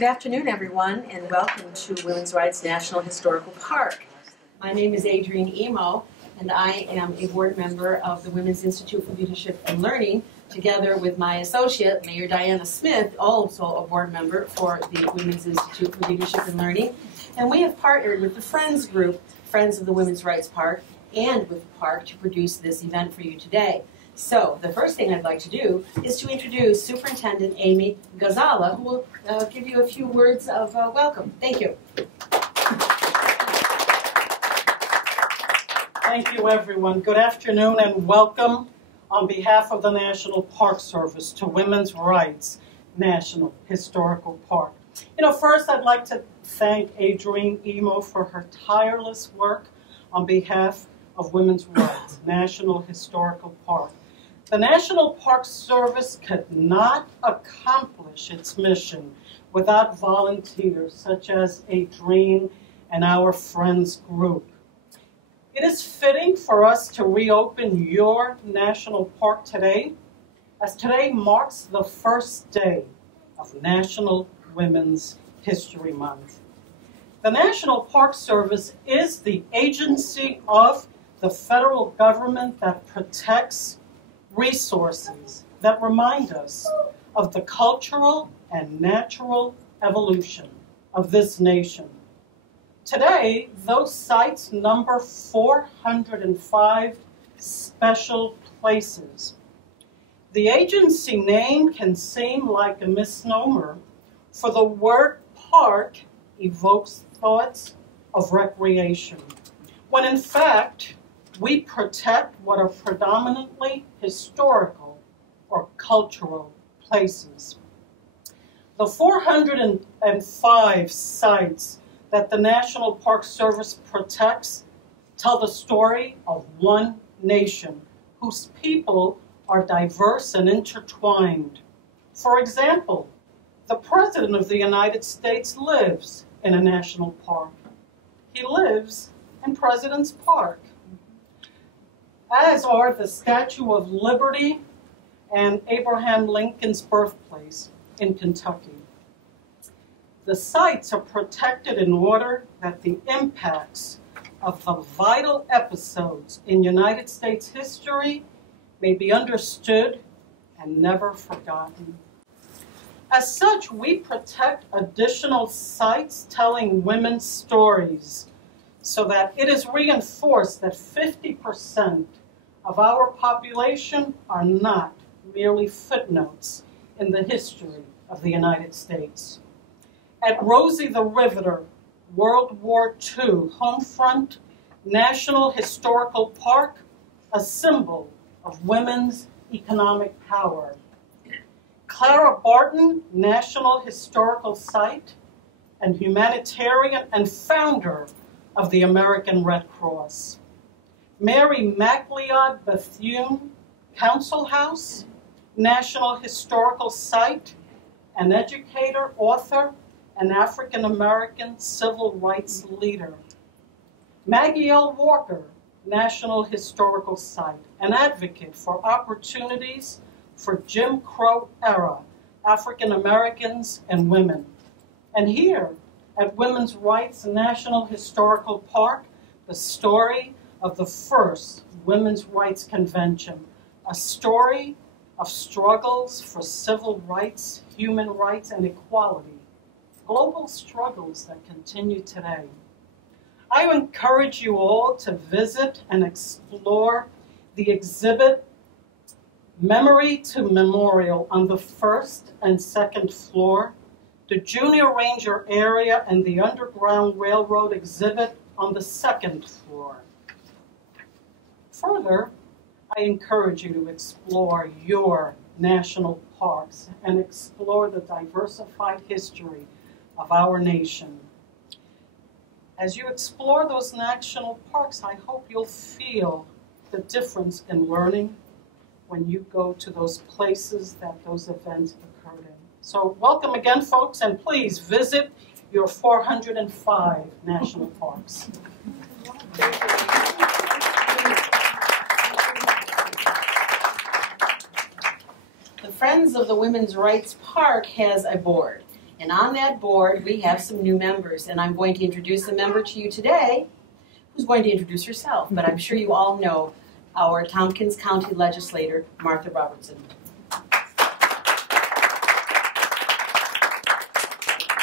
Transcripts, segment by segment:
Good afternoon, everyone, and welcome to Women's Rights National Historical Park. My name is Adrienne Emo, and I am a board member of the Women's Institute for Leadership and Learning, together with my associate, Mayor Diana Smith, also a board member for the Women's Institute for Leadership and Learning. And we have partnered with the Friends group, Friends of the Women's Rights Park, and with the park to produce this event for you today. So the first thing I'd like to do is to introduce Superintendent Amy Ghazala, who will give you a few words of welcome. Thank you. Thank you, everyone. Good afternoon and welcome on behalf of the National Park Service to Women's Rights National Historical Park. First I'd like to thank Adrienne Emo for her tireless work on behalf of Women's Rights National Historical Park. The National Park Service could not accomplish its mission without volunteers such as Adrienne and our Friends group. It is fitting for us to reopen your national park today, as today marks the first day of National Women's History Month. The National Park Service is the agency of the federal government that protects resources that remind us of the cultural and natural evolution of this nation. Today, those sites number 405 special places. The agency name can seem like a misnomer, for the word park evokes thoughts of recreation, when in fact, we protect what are predominantly historical or cultural places. The 405 sites that the National Park Service protects tell the story of one nation whose people are diverse and intertwined. For example, the President of the United States lives in a national park. He lives in President's Park, as are the Statue of Liberty and Abraham Lincoln's birthplace in Kentucky. The sites are protected in order that the impacts of the vital episodes in United States history may be understood and never forgotten. As such, we protect additional sites telling women's stories so that it is reinforced that 50% of our population are not merely footnotes in the history of the United States. At Rosie the Riveter, World War II Homefront National Historical Park, a symbol of women's economic power. Clara Barton National Historical Site, and humanitarian and founder of the American Red Cross. Mary MacLeod Bethune Council House, National Historical Site, an educator, author, and African-American civil rights leader. Maggie L. Walker, National Historical Site, an advocate for opportunities for Jim Crow era African-Americans and women. And here at Women's Rights National Historical Park, the story of the first Women's Rights Convention, a story of struggles for civil rights, human rights, and equality, global struggles that continue today. I encourage you all to visit and explore the exhibit Memory to Memorial on the first and second floor, the Junior Ranger area, and the Underground Railroad exhibit on the second floor. Further, I encourage you to explore your national parks and explore the diversified history of our nation. As you explore those national parks, I hope you'll feel the difference in learning when you go to those places that those events occurred in. So welcome again, folks, and please visit your 405 national parks. The Friends of the Women's Rights Park has a board, And on that board, we have some new members, and I'm going to introduce a member to you today who's going to introduce herself, but I'm sure you all know our Tompkins County legislator, Martha Robertson.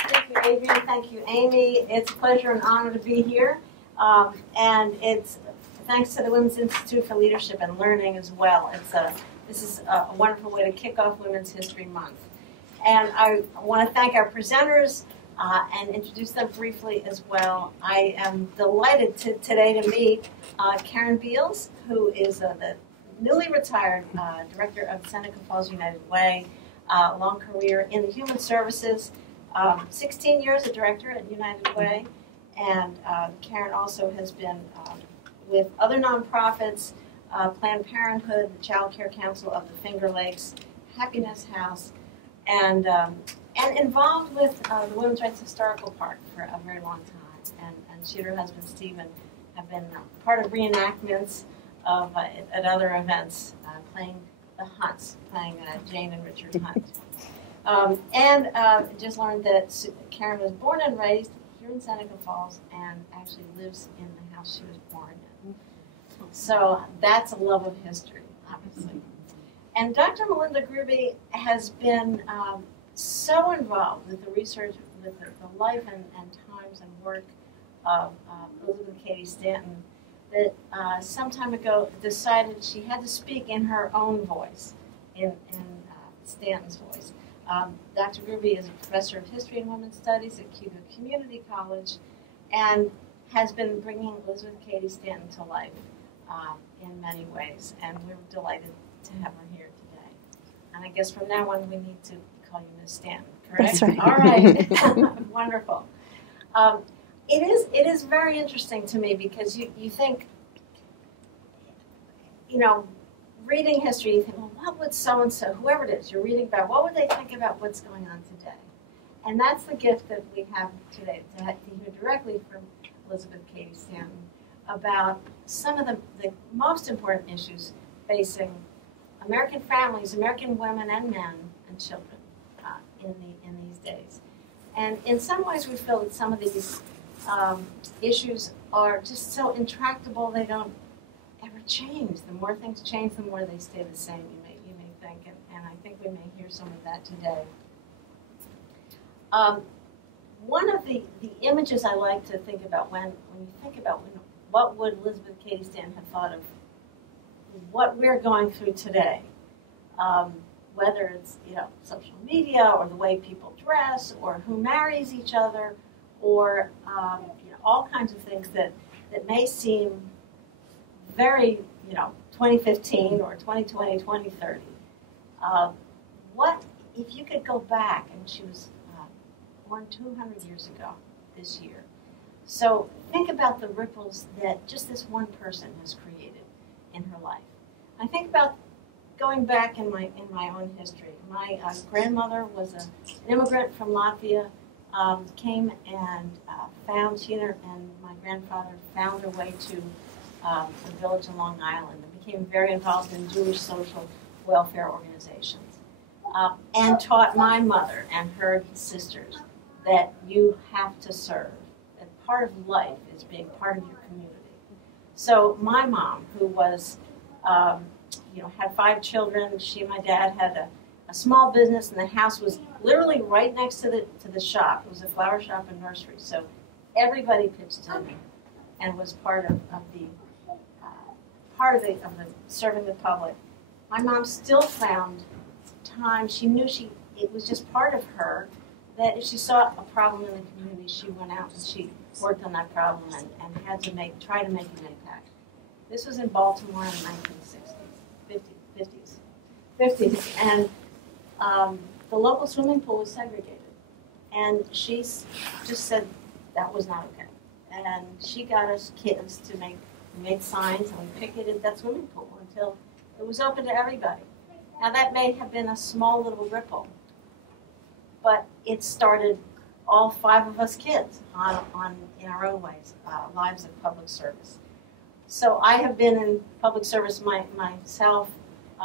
Thank you, Adrian. Thank you, Amy. It's a pleasure and honor to be here, and it's thanks to the Women's Institute for Leadership and Learning as well. This is a wonderful way to kick off Women's History Month. And I want to thank our presenters and introduce them briefly as well. I am delighted today to meet Karen Beals, who is the newly retired director of Seneca Falls United Way, long career in the human services, 16 years a director at United Way, and Karen also has been with other nonprofits, Planned Parenthood, the Child Care Council of the Finger Lakes, Happiness House, and involved with the Women's Rights Historical Park for a very long time. And she and her husband Stephen have been part of reenactments of at other events, playing the Hunts, playing Jane and Richard Hunt. Just learned that Karen was born and raised here in Seneca Falls and actually lives in the house she was born in. So that's a love of history, obviously. And Dr. Melinda Grube has been so involved with the research, with the life and times and work of Elizabeth Cady Stanton, that some time ago decided she had to speak in her own voice, in Stanton's voice. Dr. Grube is a professor of history and women's studies at Cuba Community College and has been bringing Elizabeth Cady Stanton to life in many ways, and we're delighted to have her here today. And I guess from now on we need to call you Ms. Stanton, correct? That's right. All right. Wonderful. It is very interesting to me because you think, reading history, you think, well, what would so-and-so, whoever it is you're reading about, what would they think about what's going on today? And that's the gift that we have today, to hear directly from Elizabeth Cady Stanton about some of the most important issues facing American families, American women and men and children in these days. And in some ways we feel that some of these issues are just so intractable they don't ever change. The more things change, the more they stay the same, you may think, and I think we may hear some of that today. One of the images I like to think about when you think about what would Elizabeth Cady Stanton have thought of what we're going through today, whether it's social media or the way people dress or who marries each other or all kinds of things that may seem very 2015 or 2020, 2030. What if you could go back, and she was born 200 years ago this year. So think about the ripples that just this one person has created in her life. I think about going back in my own history. My grandmother was an immigrant from Latvia, came and she and my grandfather found her way to a village in Long Island and became very involved in Jewish social welfare organizations, and taught my mother and her sisters that you have to serve, that part of life is being part of your community. So my mom, who was, had 5 children, she and my dad had a small business, and the house was literally right next to the shop. It was a flower shop and nursery. So everybody pitched in and was part of serving the public. My mom still found time. She knew it was just part of her that if she saw a problem in the community, she went out and she worked on that problem and had to try to make an impact. This was in Baltimore in the 50s, and the local swimming pool was segregated, and she just said that was not okay. And she got us kids to make signs, and we picketed that swimming pool until it was open to everybody. Now that may have been a small little ripple, but it started all 5 of us kids in our own ways, lives of public service. So I have been in public service myself,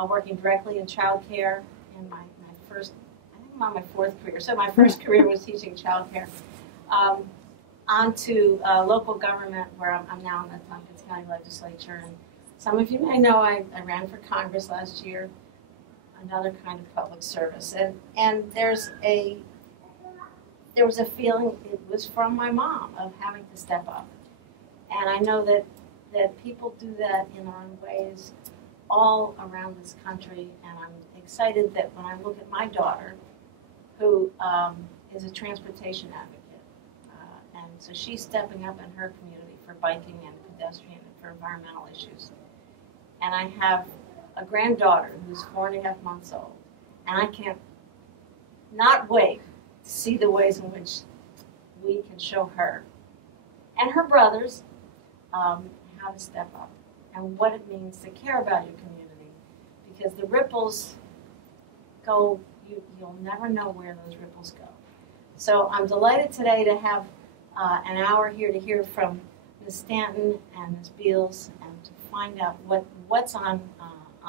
working directly in child care in my first, I think I'm on my fourth career. So my first career was teaching childcare. On to local government, where I'm now in the Tompkins County Legislature. And some of you may know I ran for Congress last year, another kind of public service. And there was a feeling, it was from my mom, of having to step up. And I know that people do that in their own ways all around this country, and I'm excited that when I look at my daughter, who is a transportation advocate, and so she's stepping up in her community for biking and pedestrian and for environmental issues. And I have a granddaughter who's 4.5 months old, and I can't not wait to see the ways in which we can show her and her brothers how to step up and what it means to care about your community, because the ripples go, you'll never know where those ripples go. So I'm delighted today to have an hour here to hear from Ms. Stanton and Ms. Beals, and to find out what's on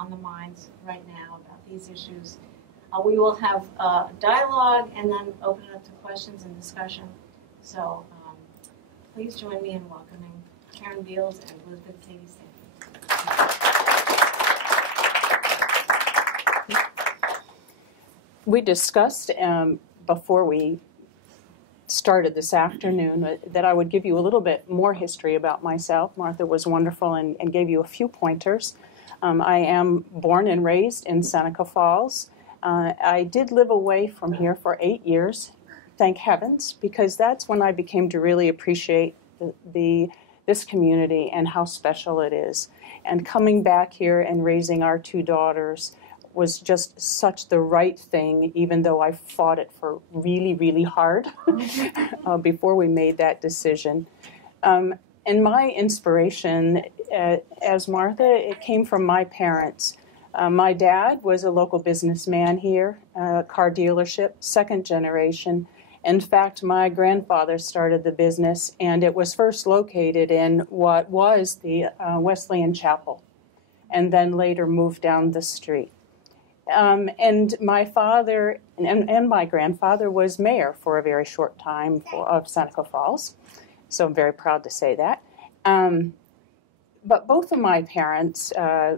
the minds right now about these issues. We will have dialogue and then open it up to questions and discussion. So please join me in welcoming Karen Beals and Elizabeth Cady Stanton. We discussed before we started this afternoon that I would give you a little bit more history about myself. Martha was wonderful and gave you a few pointers. I am born and raised in Seneca Falls. I did live away from here for 8 years, thank heavens, because that's when I became to really appreciate this community and how special it is. And coming back here and raising our 2 daughters was just such the right thing, even though I fought it for really, really hard before we made that decision. And my inspiration, as Martha, it came from my parents. My dad was a local businessman here, car dealership, second generation. In fact, my grandfather started the business, and it was first located in what was the Wesleyan Chapel, and then later moved down the street. And my father and my grandfather was mayor for a very short time of Seneca Falls, so I'm very proud to say that. But both of my parents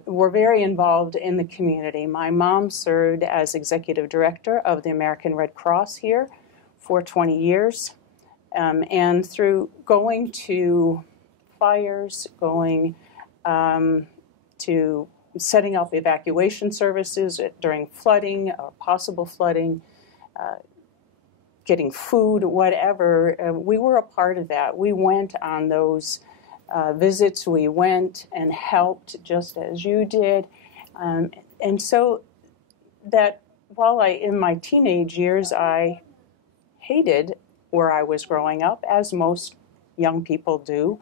were very involved in the community. My mom served as executive director of the American Red Cross here for 20 years. And through going to fires, going to setting up evacuation services during flooding or possible flooding, getting food, whatever, we were a part of that. We went on those visits. We went and helped just as you did. And so that while in my teenage years, I hated where I was growing up, as most young people do,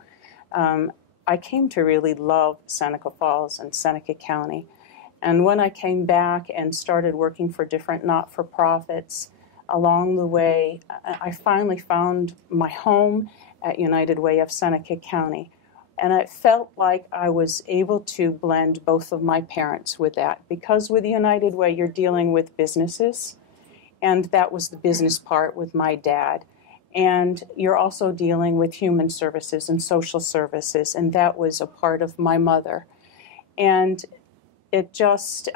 I came to really love Seneca Falls and Seneca County. And when I came back and started working for different not-for-profits, along the way, I finally found my home at United Way of Seneca County. And I felt like I was able to blend both of my parents with that, because with United Way, you're dealing with businesses, and that was the business part with my dad. And you're also dealing with human services and social services, and that was a part of my mother. And it just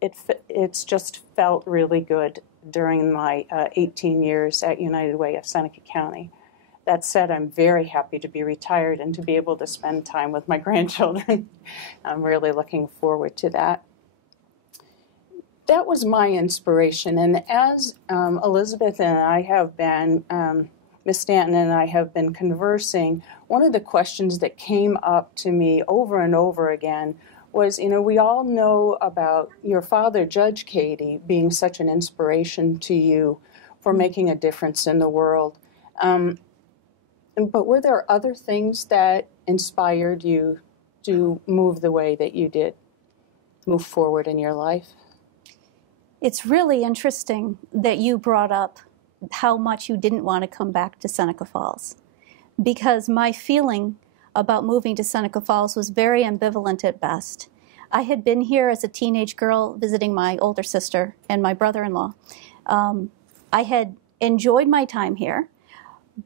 it's just felt really good during my 18 years at United Way of Seneca County. That said, I'm very happy to be retired and to be able to spend time with my grandchildren. I'm really looking forward to that. That was my inspiration, and as Elizabeth and I have been, Ms. Stanton and I have been conversing, one of the questions that came up to me over and over again was, we all know about your father, Judge Cady, being such an inspiration to you for making a difference in the world. But were there other things that inspired you to move the way that you did, move forward in your life? It's really interesting that you brought up how much you didn't want to come back to Seneca Falls, because my feeling about moving to Seneca Falls was very ambivalent at best. I had been here as a teenage girl visiting my older sister and my brother-in-law. I had enjoyed my time here,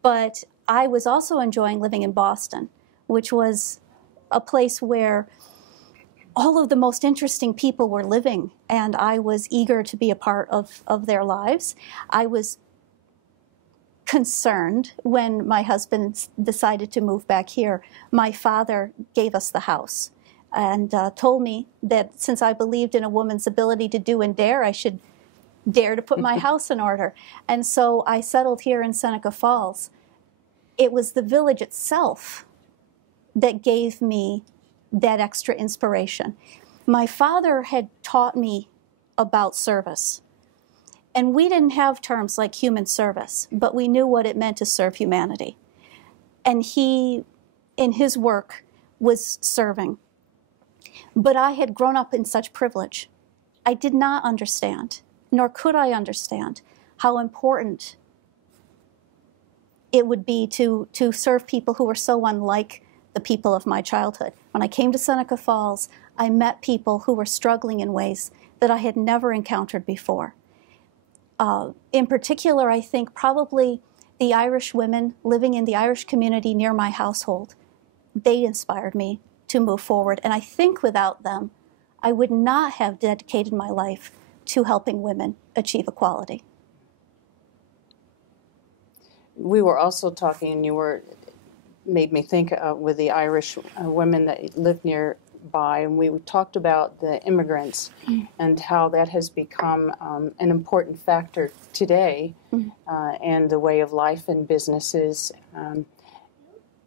but I was also enjoying living in Boston, which was a place where all of the most interesting people were living, and I was eager to be a part of their lives. I was concerned when my husband decided to move back here. My father gave us the house and told me that since I believed in a woman's ability to do and dare, I should dare to put my house in order. And so I settled here in Seneca Falls. It was the village itself that gave me that extra inspiration. My father had taught me about service. And we didn't have terms like human service, but we knew what it meant to serve humanity. And he, in his work, was serving. But I had grown up in such privilege. I did not understand, nor could I understand, how important it would be to serve people who were so unlike the people of my childhood. When I came to Seneca Falls, I met people who were struggling in ways that I had never encountered before. In particular, I think probably the Irish women living in the Irish community near my household, they inspired me to move forward. And I think without them, I would not have dedicated my life to helping women achieve equality. We were also talking, and you made me think with the Irish women that lived nearby, and we talked about the immigrants and how that has become an important factor today and the way of life and businesses,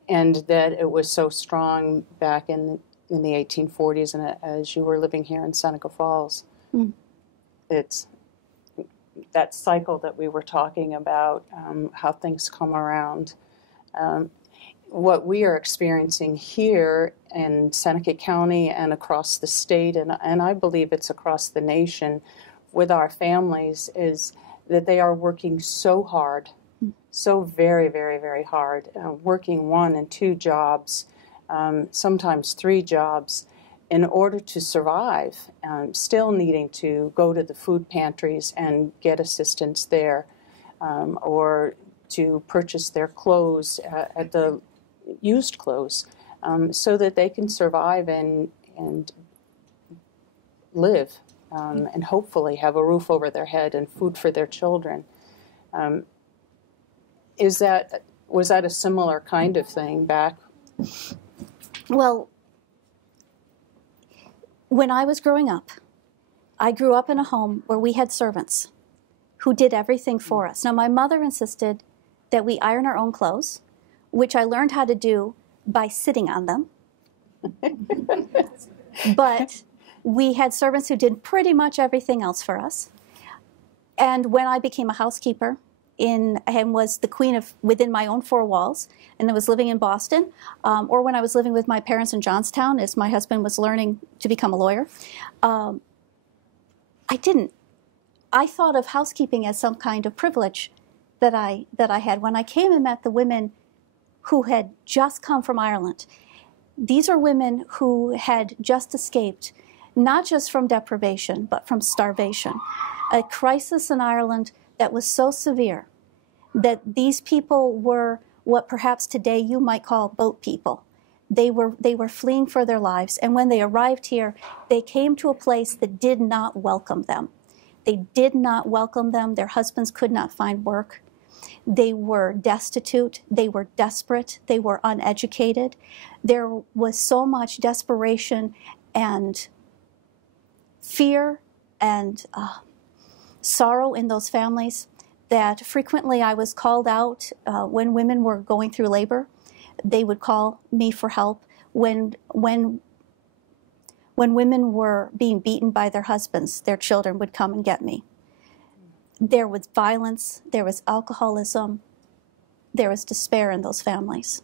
and that it was so strong back in the 1840s and as you were living here in Seneca Falls. It's that cycle that we were talking about, how things come around. What we are experiencing here in Seneca County and across the state, and I believe it's across the nation with our families, is that they are working so hard, so very, very, very hard, working 1 and 2 jobs, sometimes 3 jobs, in order to survive, still needing to go to the food pantries and get assistance there, or to purchase their clothes at the used clothes, so that they can survive and live, and hopefully have a roof over their head and food for their children. Was that a similar kind of thing back? Well, when I was growing up, I grew up in a home where we had servants who did everything for us. Now, my mother insisted that we iron our own clothes, which I learned how to do by sitting on them. But we had servants who did pretty much everything else for us. And when I became a housekeeper and was the queen of within my own 4 walls, and I was living in Boston, or when I was living with my parents in Johnstown as my husband was learning to become a lawyer, I thought of housekeeping as some kind of privilege that I had. When I came and met the women who had just come from Ireland, these are women who had just escaped not just from deprivation, but from starvation. A crisis in Ireland that was so severe that these people were what perhaps today you might call boat people. They were fleeing for their lives, and when they arrived here, they came to a place that did not welcome them. They did not welcome them. Their husbands could not find work. They were destitute. They were desperate. They were uneducated. There was so much desperation and fear and sorrow in those families that frequently I was called out when women were going through labor. They would call me for help. When women were being beaten by their husbands, their children would come and get me. There was violence, there was alcoholism, there was despair in those families.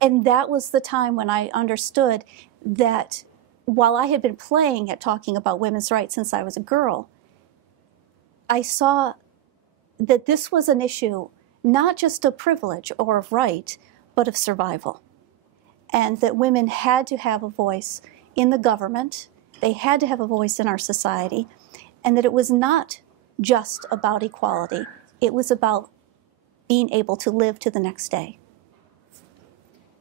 And that was the time when I understood that while I had been playing at talking about women's rights since I was a girl, I saw that this was an issue not just of privilege or of right, but of survival. and that women had to have a voice in the government, they had to have a voice in our society, and that it was not just about equality. It was about being able to live to the next day.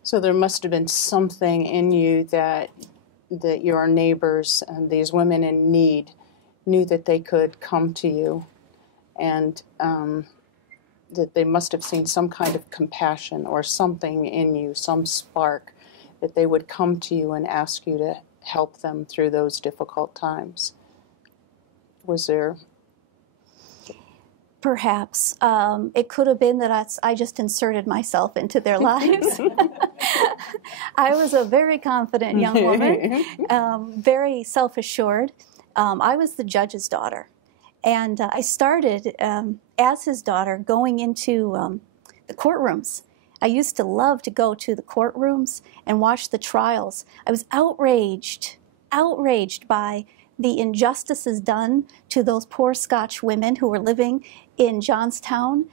So there must have been something in you that your neighbors and these women in need knew that they could come to you, and that they must have seen some kind of compassion or something in you, some spark, that they would come to you and ask you to help them through those difficult times. Was there? Perhaps. It could have been that I just inserted myself into their lives. I was a very confident young woman, very self-assured. I was the judge's daughter. And I started, as his daughter, going into the courtrooms. I used to love to go to the courtrooms and watch the trials. I was outraged by the injustices done to those poor Scotch women who were living in Johnstown,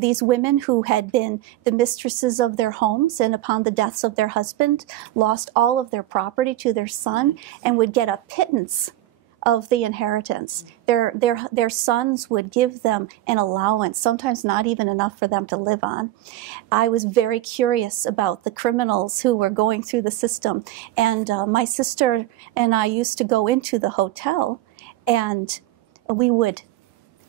these women who had been the mistresses of their homes and upon the deaths of their husband, lost all of their property to their son and would get a pittance of the inheritance. Their sons would give them an allowance, sometimes not even enough for them to live on. I was very curious about the criminals who were going through the system. And my sister and I used to go into the hotel, and we would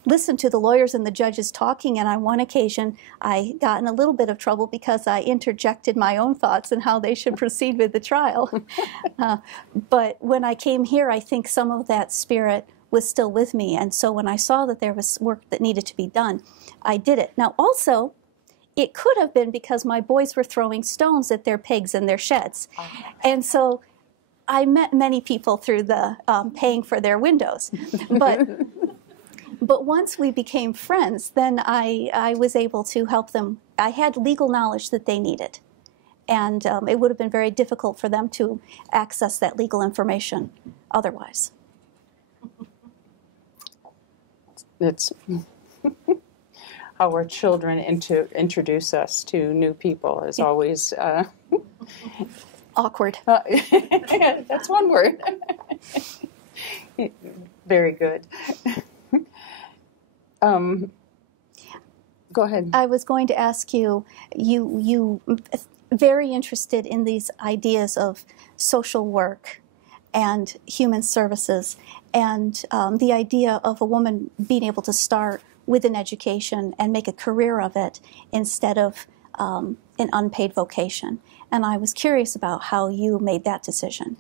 listen to the lawyers and the judges talking, and on one occasion I got in a little bit of trouble because I interjected my own thoughts on how they should proceed with the trial. But when I came here, I think some of that spirit was still with me, and so when I saw that there was work that needed to be done, I did it. Now also, it could have been because my boys were throwing stones at their pigs in their sheds. And so I met many people through the paying for their windows. But once we became friends, then I was able to help them. I had legal knowledge that they needed. And it would have been very difficult for them to access that legal information otherwise. It's how our children introduce us to new people is always... Awkward. That's one word. Very good. Go ahead. I was going to ask you very interested in these ideas of social work and human services, and the idea of a woman being able to start with an education and make a career of it instead of an unpaid vocation. And I was curious about how you made that decision.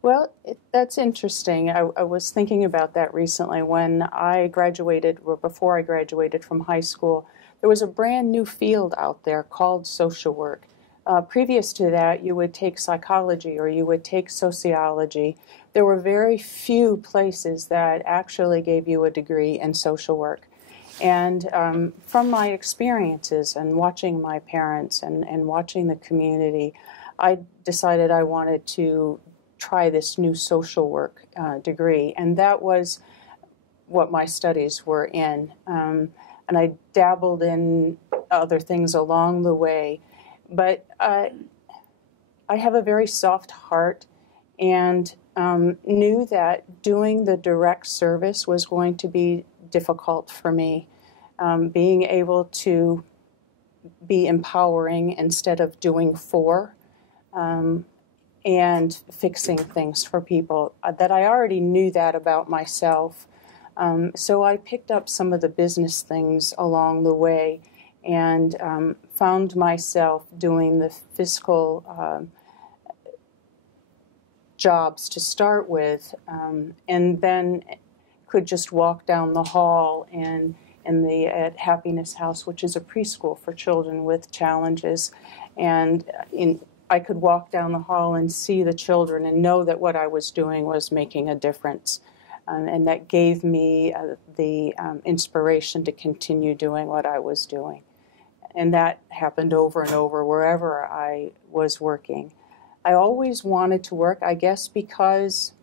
Well, that's interesting. I was thinking about that recently. When I graduated, or before I graduated from high school, there was a brand new field out there called social work. Previous to that, you would take psychology or you would take sociology. There were very few places that actually gave you a degree in social work. And from my experiences and watching my parents and watching the community, I decided I wanted to try this new social work degree, and that was what my studies were in. And I dabbled in other things along the way, but I have a very soft heart and knew that doing the direct service was going to be difficult for me. Being able to be empowering instead of doing for, and fixing things for people, that I already knew that about myself. So I picked up some of the business things along the way and found myself doing the fiscal jobs to start with, and then could just walk down the hall at Happiness House, which is a preschool for children with challenges, and I could walk down the hall and see the children and know that what I was doing was making a difference. And that gave me the inspiration to continue doing what I was doing. And that happened over and over wherever I was working. I always wanted to work, I guess, because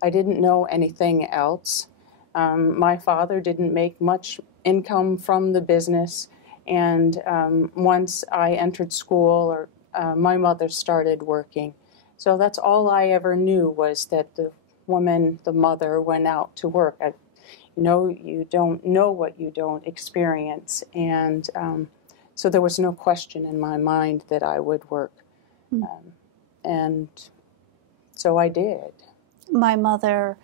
I didn't know anything else. My father didn't make much income from the business. And once I entered school or my mother started working. So that's all I ever knew, was that the woman, the mother, went out to work. You don't know what you don't experience. And so there was no question in my mind that I would work. And so I did. My mother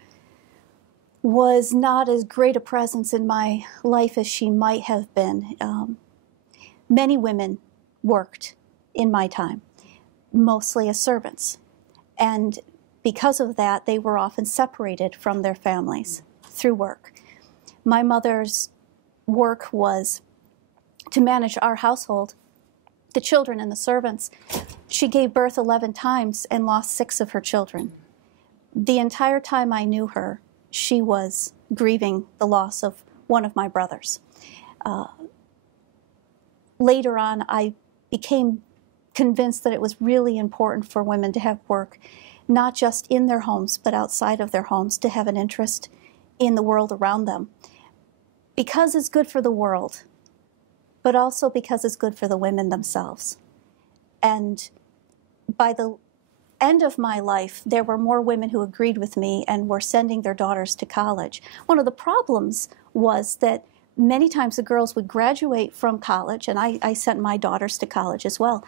was not as great a presence in my life as she might have been. Many women worked in my time, mostly as servants. And because of that, they were often separated from their families through work. My mother's work was to manage our household, the children and the servants. She gave birth 11 times and lost 6 of her children. The entire time I knew her, she was grieving the loss of one of my brothers. Later on, I became convinced that it was really important for women to have work, not just in their homes, but outside of their homes, to have an interest in the world around them. Because it's good for the world, but also because it's good for the women themselves. And by the end of my life, there were more women who agreed with me and were sending their daughters to college. One of the problems was that many times the girls would graduate from college, and I sent my daughters to college as well,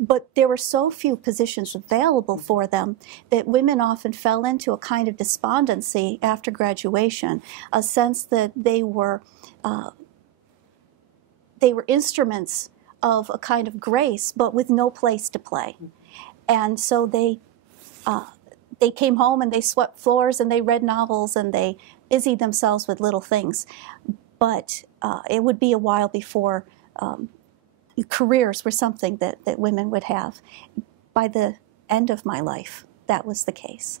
but there were so few positions available for them that women often fell into a kind of despondency after graduation, a sense that they were instruments of a kind of grace, but with no place to play. And so they came home and they swept floors and they read novels and they busied themselves with little things. But it would be a while before careers were something that women would have. By the end of my life, that was the case.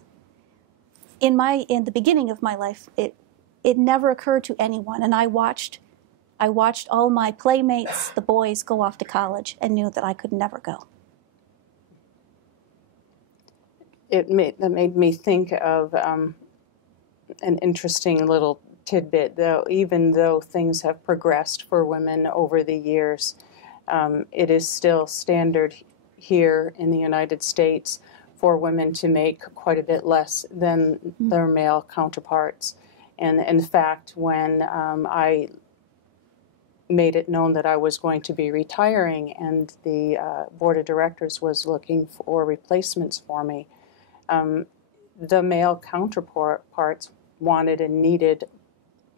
In the beginning of my life, it never occurred to anyone, and I watched all my playmates, the boys, go off to college and knew that I could never go. That made me think of an interesting little tidbit, though. Even though things have progressed for women over the years, it is still standard here in the United States for women to make quite a bit less than their male counterparts. And in fact, when I made it known that I was going to be retiring and the board of directors was looking for replacements for me, the male counterparts wanted and needed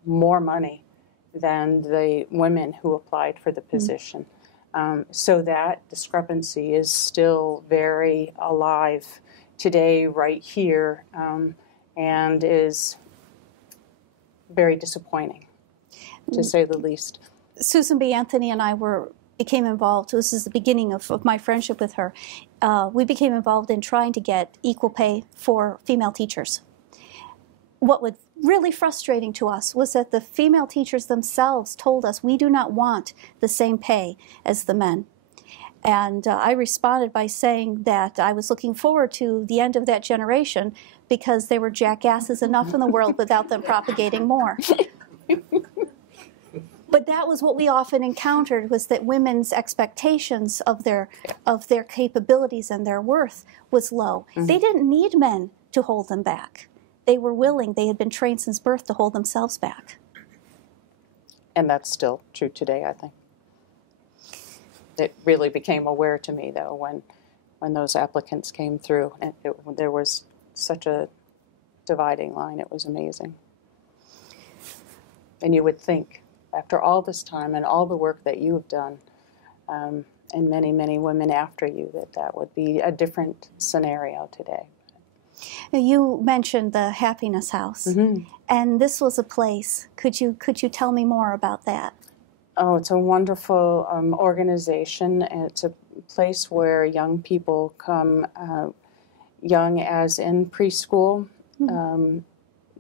more money than the women who applied for the position. So that discrepancy is still very alive today, right here, and is very disappointing, to say the least. Susan B. Anthony and I became involved. This is the beginning of my friendship with her. We became involved in trying to get equal pay for female teachers. What was really frustrating to us was that the female teachers themselves told us we do not want the same pay as the men. And I responded by saying that I was looking forward to the end of that generation because there were jackasses enough in the world without them propagating more. But that was what we often encountered, was that women's expectations of their capabilities and their worth was low. They didn't need men to hold them back. They were willing, they had been trained since birth to hold themselves back. And that's still true today, I think. It really became aware to me, though, when those applicants came through. And there was such a dividing line. It was amazing. And you would think, after all this time and all the work that you have done, and many, many women after you, that would be a different scenario today. You mentioned the Happiness House, and this was a place. Could you tell me more about that? Oh, it's a wonderful organization, and it's a place where young people come, young as in preschool,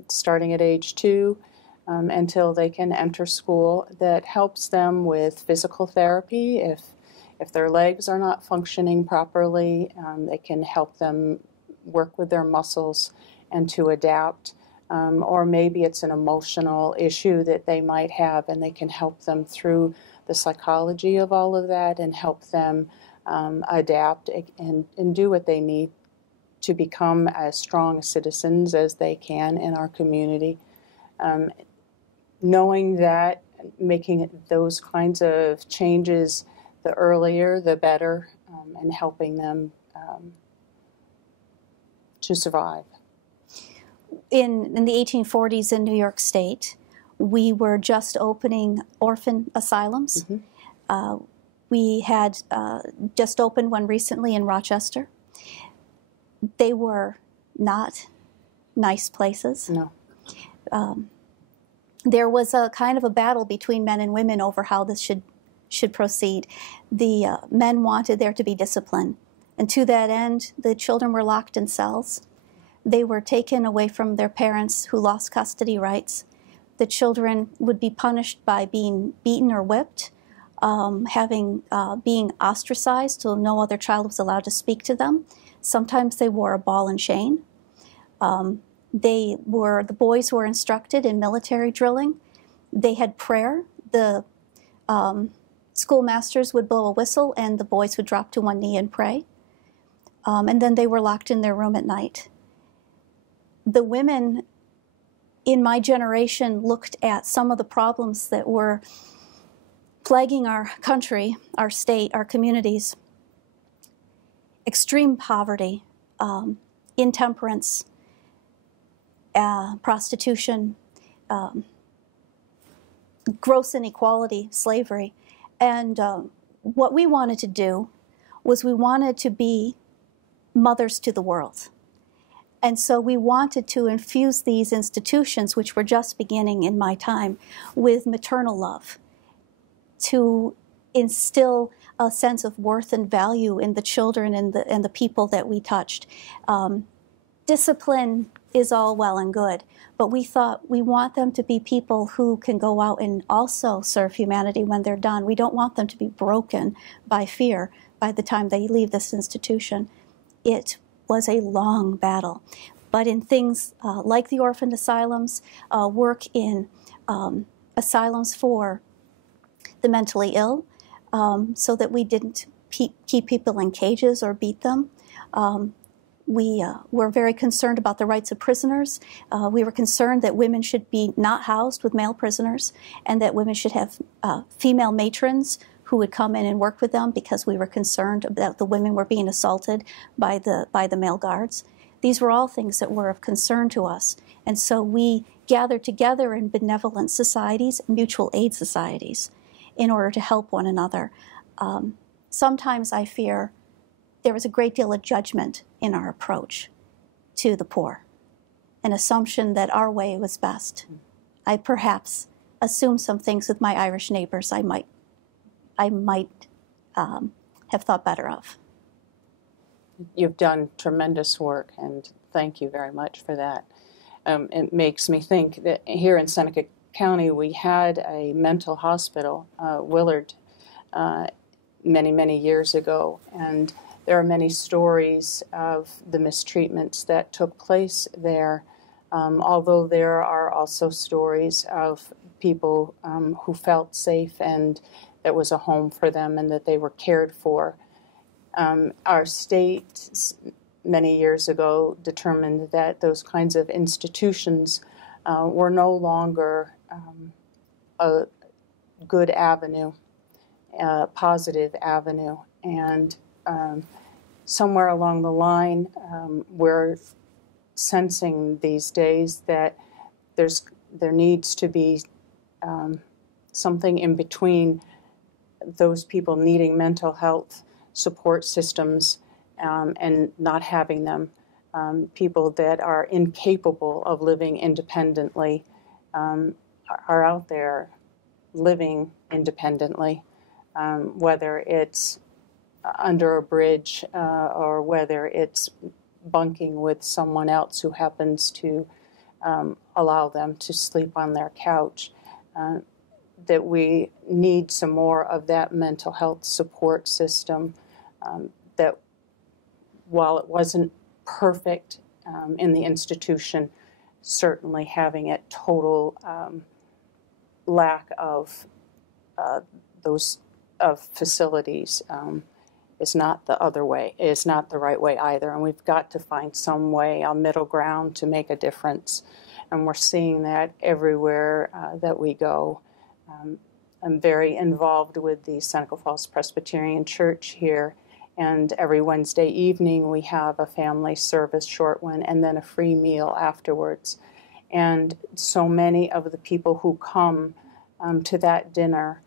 starting at age 2, until they can enter school, that helps them with physical therapy. If their legs are not functioning properly, they can help them work with their muscles and to adapt. Or maybe it's an emotional issue that they might have, and they can help them through the psychology of all of that and help them adapt and do what they need to become as strong citizens as they can in our community. Knowing that making those kinds of changes the earlier, the better, and helping them to survive. In the 1840s in New York State, we were just opening orphan asylums. Mm-hmm. We had just opened one recently in Rochester. They were not nice places. No. There was a kind of a battle between men and women over how this should proceed. The men wanted there to be discipline, and to that end, the children were locked in cells. They were taken away from their parents who lost custody rights. The children would be punished by being beaten or whipped, being ostracized, so no other child was allowed to speak to them. Sometimes they wore a ball and chain. The boys were instructed in military drilling. They had prayer. The schoolmasters would blow a whistle and the boys would drop to one knee and pray. And then they were locked in their room at night. The women in my generation looked at some of the problems that were plaguing our country, our state, our communities. Extreme poverty, intemperance, prostitution, gross inequality, slavery. And what we wanted to do was we wanted to be mothers to the world. And so we wanted to infuse these institutions, which were just beginning in my time, with maternal love, to instill a sense of worth and value in the children and the people that we touched. Discipline is all well and good, but we thought we want them to be people who can go out and also serve humanity when they're done. We don't want them to be broken by fear by the time they leave this institution. It was a long battle, but in things like the orphan asylums, work in asylums for the mentally ill, so that we didn't keep people in cages or beat them. We were very concerned about the rights of prisoners. We were concerned that women should be not housed with male prisoners and that women should have female matrons who would come in and work with them because we were concerned that the women were being assaulted by the male guards. These were all things that were of concern to us. And so we gathered together in benevolent societies, mutual aid societies, in order to help one another. Sometimes I fear there was a great deal of judgment in our approach to the poor, an assumption that our way was best. I perhaps assumed some things with my Irish neighbors I might have thought better of. You've done tremendous work, and thank you very much for that. It makes me think that here in Seneca County, we had a mental hospital, Willard, many, many years ago, and there are many stories of the mistreatments that took place there, although there are also stories of people who felt safe and that was a home for them and that they were cared for. Our state, many years ago, determined that those kinds of institutions were no longer a good avenue, a positive avenue, and somewhere along the line, we're sensing these days that there needs to be something in between those people needing mental health support systems and not having them. People that are incapable of living independently are out there living independently, whether it's under a bridge or whether it's bunking with someone else who happens to allow them to sleep on their couch. That we need some more of that mental health support system, that while it wasn't perfect in the institution, certainly having a total lack of those facilities is not the other way, is not the right way either. And we've got to find some way, a middle ground to make a difference. And we're seeing that everywhere that we go. I'm very involved with the Seneca Falls Presbyterian Church here. And every Wednesday evening we have a family service, short one, and then a free meal afterwards. And so many of the people who come to that dinner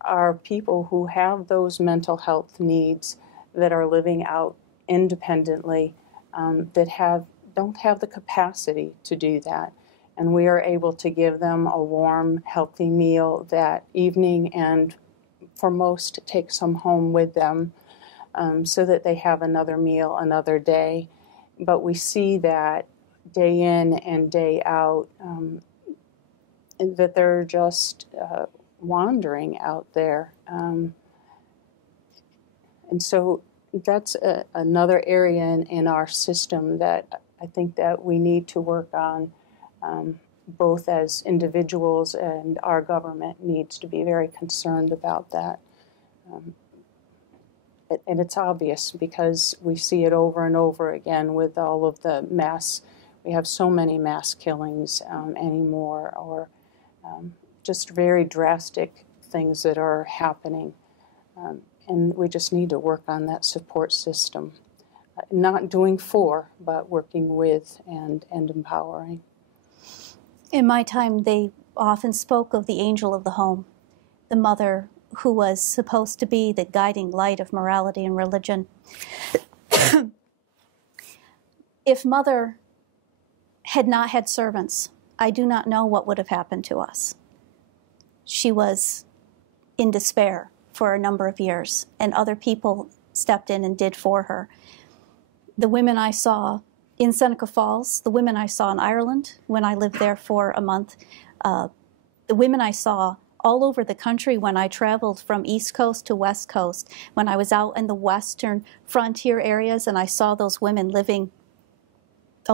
are people who have those mental health needs, that are living out independently, that don't have the capacity to do that. And we are able to give them a warm, healthy meal that evening, and for most take some home with them, so that they have another meal another day. But we see that day in and day out, that they're just wandering out there. And so that's another area in our system that I think that we need to work on, both as individuals, and our government needs to be very concerned about that. And it's obvious because we see it over and over again with all of the mass. We have so many mass killings anymore, or just very drastic things that are happening. And we just need to work on that support system. Not doing for, but working with and empowering. In my time, they often spoke of the angel of the home, the mother who was supposed to be the guiding light of morality and religion. If Mother had not had servants, I do not know what would have happened to us. She was in despair for a number of years, and other people stepped in and did for her. The women I saw in Seneca Falls, the women I saw in Ireland when I lived there for a month, the women I saw all over the country when I traveled from East Coast to West Coast, when I was out in the western frontier areas and I saw those women living,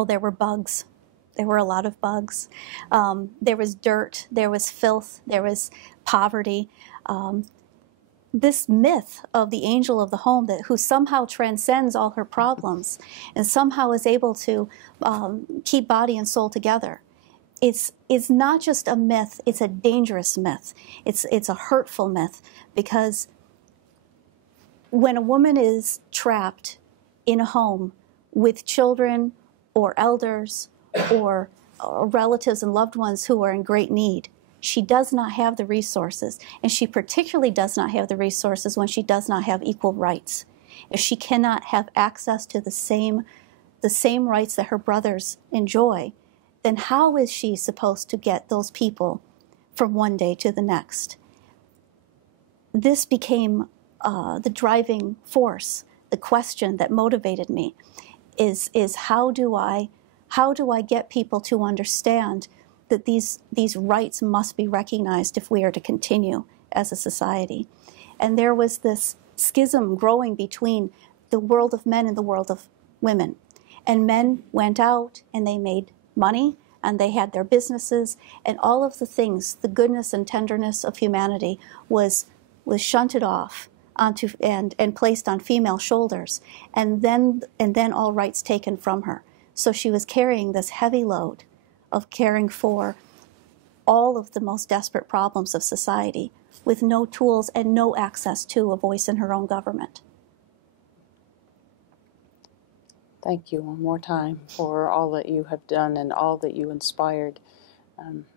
there were bugs. There were a lot of bugs. There was dirt, there was filth, there was poverty. This myth of the angel of the home who somehow transcends all her problems and somehow is able to keep body and soul together. It's not just a myth, it's a dangerous myth. It's a hurtful myth, because when a woman is trapped in a home with children or elders or relatives and loved ones who are in great need, she does not have the resources, and she particularly does not have the resources when she does not have equal rights. If she cannot have access to the same rights that her brothers enjoy, then how is she supposed to get those people from one day to the next? This became the driving force, the question that motivated me, is how do I get people to understand that these rights must be recognized if we are to continue as a society? And there was this schism growing between the world of men and the world of women. And men went out and they made money and they had their businesses, and all of the things, the goodness and tenderness of humanity was shunted off onto and placed on female shoulders, and then all rights taken from her. So she was carrying this heavy load of caring for all of the most desperate problems of society with no tools and no access to a voice in her own government. Thank you one more time for all that you have done and all that you inspired.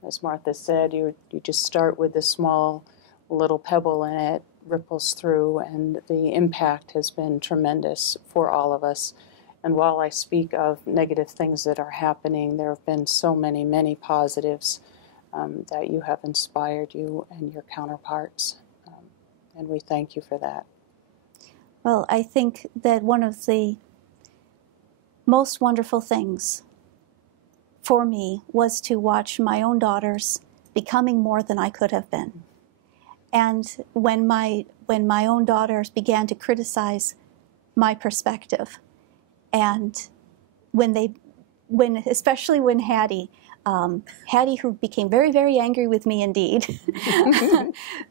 As Martha said, you just start with a small little pebble and it ripples through, and the impact has been tremendous for all of us. And while I speak of negative things that are happening, there have been so many, many positives that you have inspired, you and your counterparts. And we thank you for that. Well, I think that one of the most wonderful things for me was to watch my own daughters becoming more than I could have been. And when my own daughters began to criticize my perspective, and especially when Hattie, who became very, very angry with me indeed,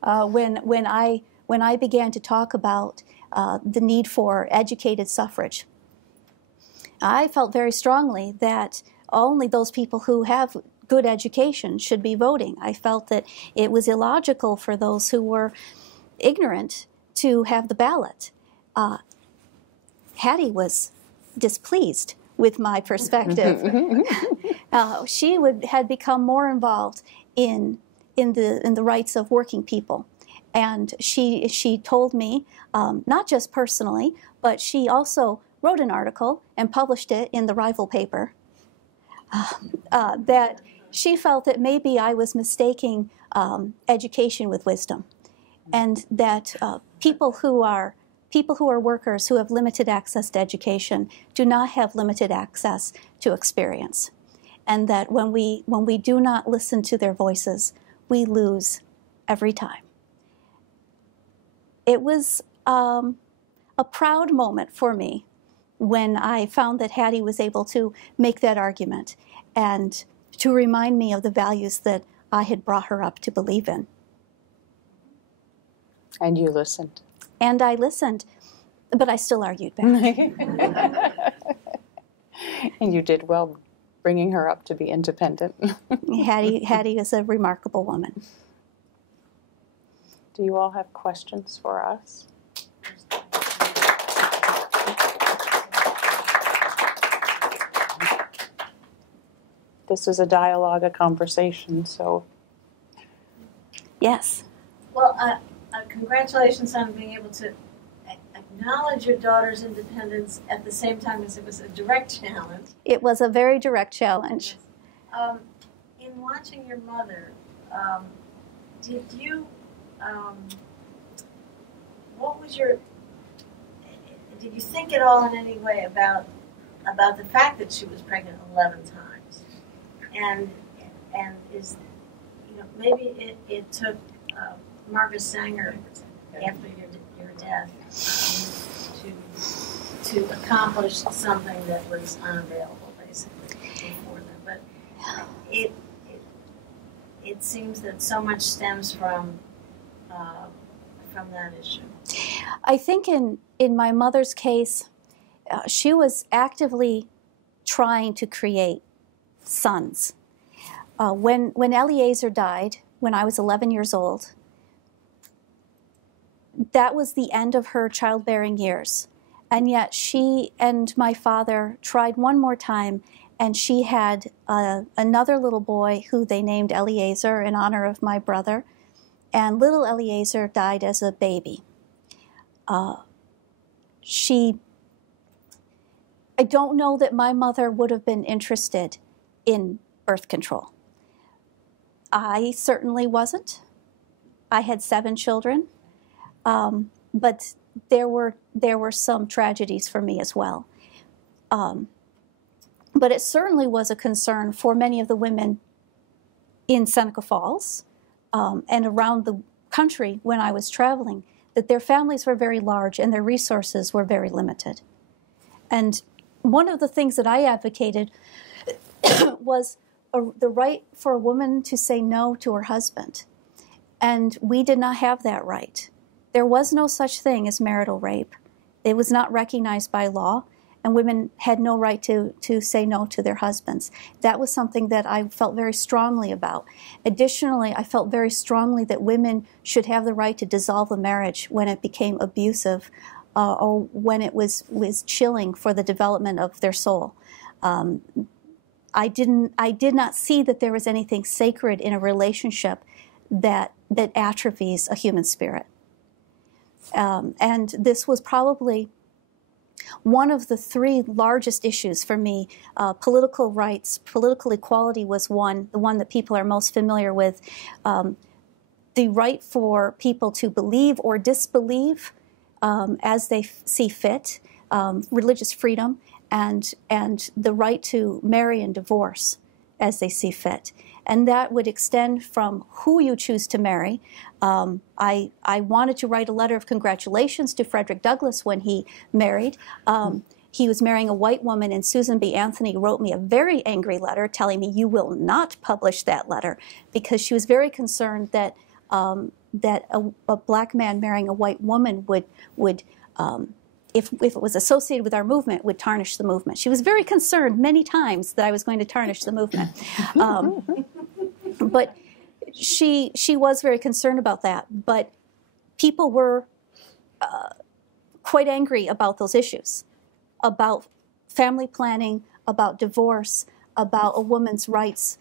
when I began to talk about the need for educated suffrage. I felt very strongly that only those people who have good education should be voting. I felt that it was illogical for those who were ignorant to have the ballot. Hattie was displeased with my perspective. She had become more involved in the rights of working people. And she told me, not just personally, but she also wrote an article and published it in the rival paper, that she felt that maybe I was mistaking education with wisdom, and that people who are workers who have limited access to education do not have limited access to experience, and that when we do not listen to their voices, we lose every time. It was a proud moment for me when I found that Hattie was able to make that argument and to remind me of the values that I had brought her up to believe in. And you listened. And I listened, but I still argued back. And you did well bringing her up to be independent. Hattie is a remarkable woman. Do you all have questions for us? This is a dialogue, a conversation, so. Yes. Well, congratulations on being able to acknowledge your daughter's independence at the same time as it was a direct challenge. It was a very direct challenge. In watching your mother, did you, did you think at all in any way about the fact that she was pregnant 11 times? And is, maybe it took Margaret Sanger after your death to accomplish something that was unavailable basically before them. But it seems that so much stems from that issue. I think in my mother's case, she was actively trying to create sons. When Eliezer died, when I was 11 years old, that was the end of her childbearing years. And yet she and my father tried one more time, and she had another little boy who they named Eliezer in honor of my brother. And little Eliezer died as a baby. I don't know that my mother would have been interested in birth control. I certainly wasn't. I had 7 children, but there were some tragedies for me as well. But it certainly was a concern for many of the women in Seneca Falls and around the country when I was traveling, that their families were very large and their resources were very limited. And one of the things that I advocated was the right for a woman to say no to her husband. And we did not have that right. There was no such thing as marital rape. It was not recognized by law, and women had no right to say no to their husbands. That was something that I felt very strongly about. Additionally, I felt very strongly that women should have the right to dissolve a marriage when it became abusive or when it was chilling for the development of their soul. I did not see that there was anything sacred in a relationship that atrophies a human spirit. And this was probably one of the 3 largest issues for me. Political rights, political equality was one, the one that people are most familiar with. The right for people to believe or disbelieve as they see fit, religious freedom, and the right to marry and divorce as they see fit. And that would extend from who you choose to marry. I wanted to write a letter of congratulations to Frederick Douglass when he married. He was marrying a white woman, and Susan B. Anthony wrote me a very angry letter telling me, "You will not publish that letter," because she was very concerned that a black man marrying a white woman would if it was associated with our movement, would tarnish the movement. She was very concerned many times that I was going to tarnish the movement. But she was very concerned about that. But people were quite angry about those issues, about family planning, about divorce, about a woman's rights,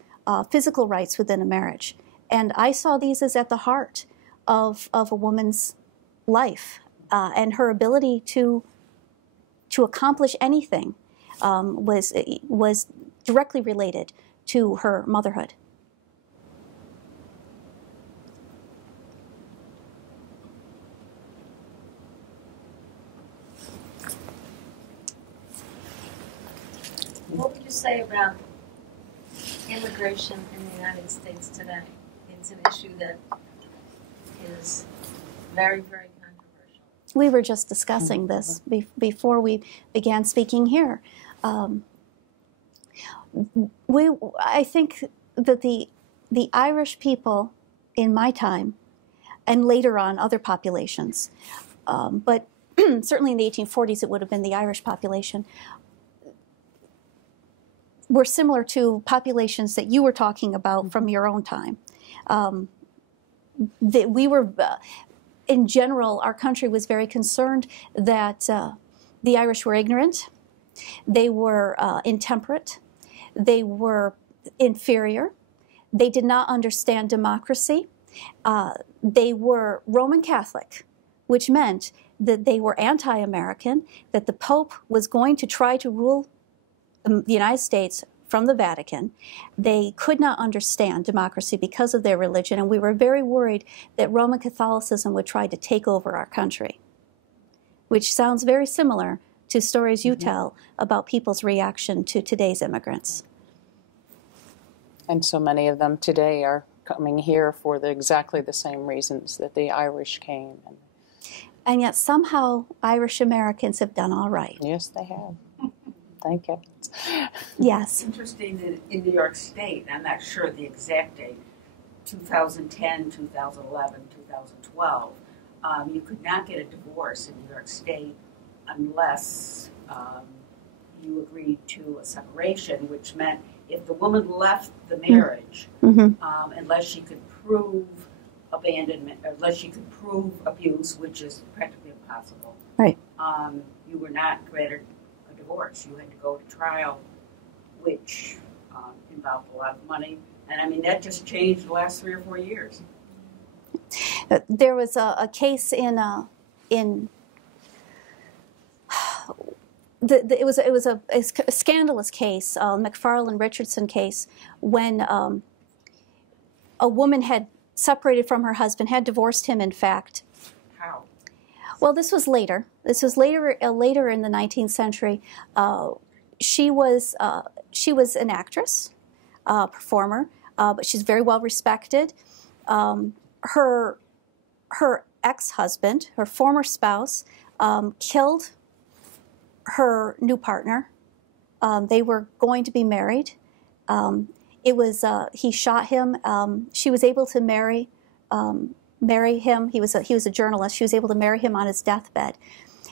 physical rights within a marriage. And I saw these as at the heart of a woman's life. And her ability to accomplish anything was directly related to her motherhood. What would you say about immigration in the United States today? It's an issue that is very, very controversial. We were just discussing this before we began speaking here. I think that the Irish people in my time, and later on other populations, but certainly in the 1840s it would have been the Irish population, were similar to populations that you were talking about from your own time. We were, in general, our country was very concerned that the Irish were ignorant, they were intemperate, they were inferior, they did not understand democracy, they were Roman Catholic, which meant that they were anti-American, that the Pope was going to try to rule the United States from the Vatican. They could not understand democracy because of their religion, and we were very worried that Roman Catholicism would try to take over our country, which sounds very similar to stories you tell about people's reaction to today's immigrants. And so many of them today are coming here for exactly the same reasons that the Irish came. And yet somehow Irish Americans have done all right. Yes, they have. Thank you. Yes. It's interesting that in New York State, I'm not sure the exact date, 2010, 2011, 2012, you could not get a divorce in New York State unless you agreed to a separation, which meant if the woman left the marriage, unless she could prove abandonment, unless she could prove abuse, which is practically impossible, right? You were not granted a divorce. You had to go to trial, which involved a lot of money. And I mean, that just changed the last 3 or 4 years. There was a case it was a scandalous case, McFarland-Richardson case, when a woman had separated from her husband, had divorced him, in fact. How? Well, this was later. This was later in the 19th century. She was an actress, performer, but she's very well respected. Her ex-husband, her former spouse, killed her new partner. They were going to be married. He shot him. She was able to marry him. He was a journalist. She was able to marry him on his deathbed.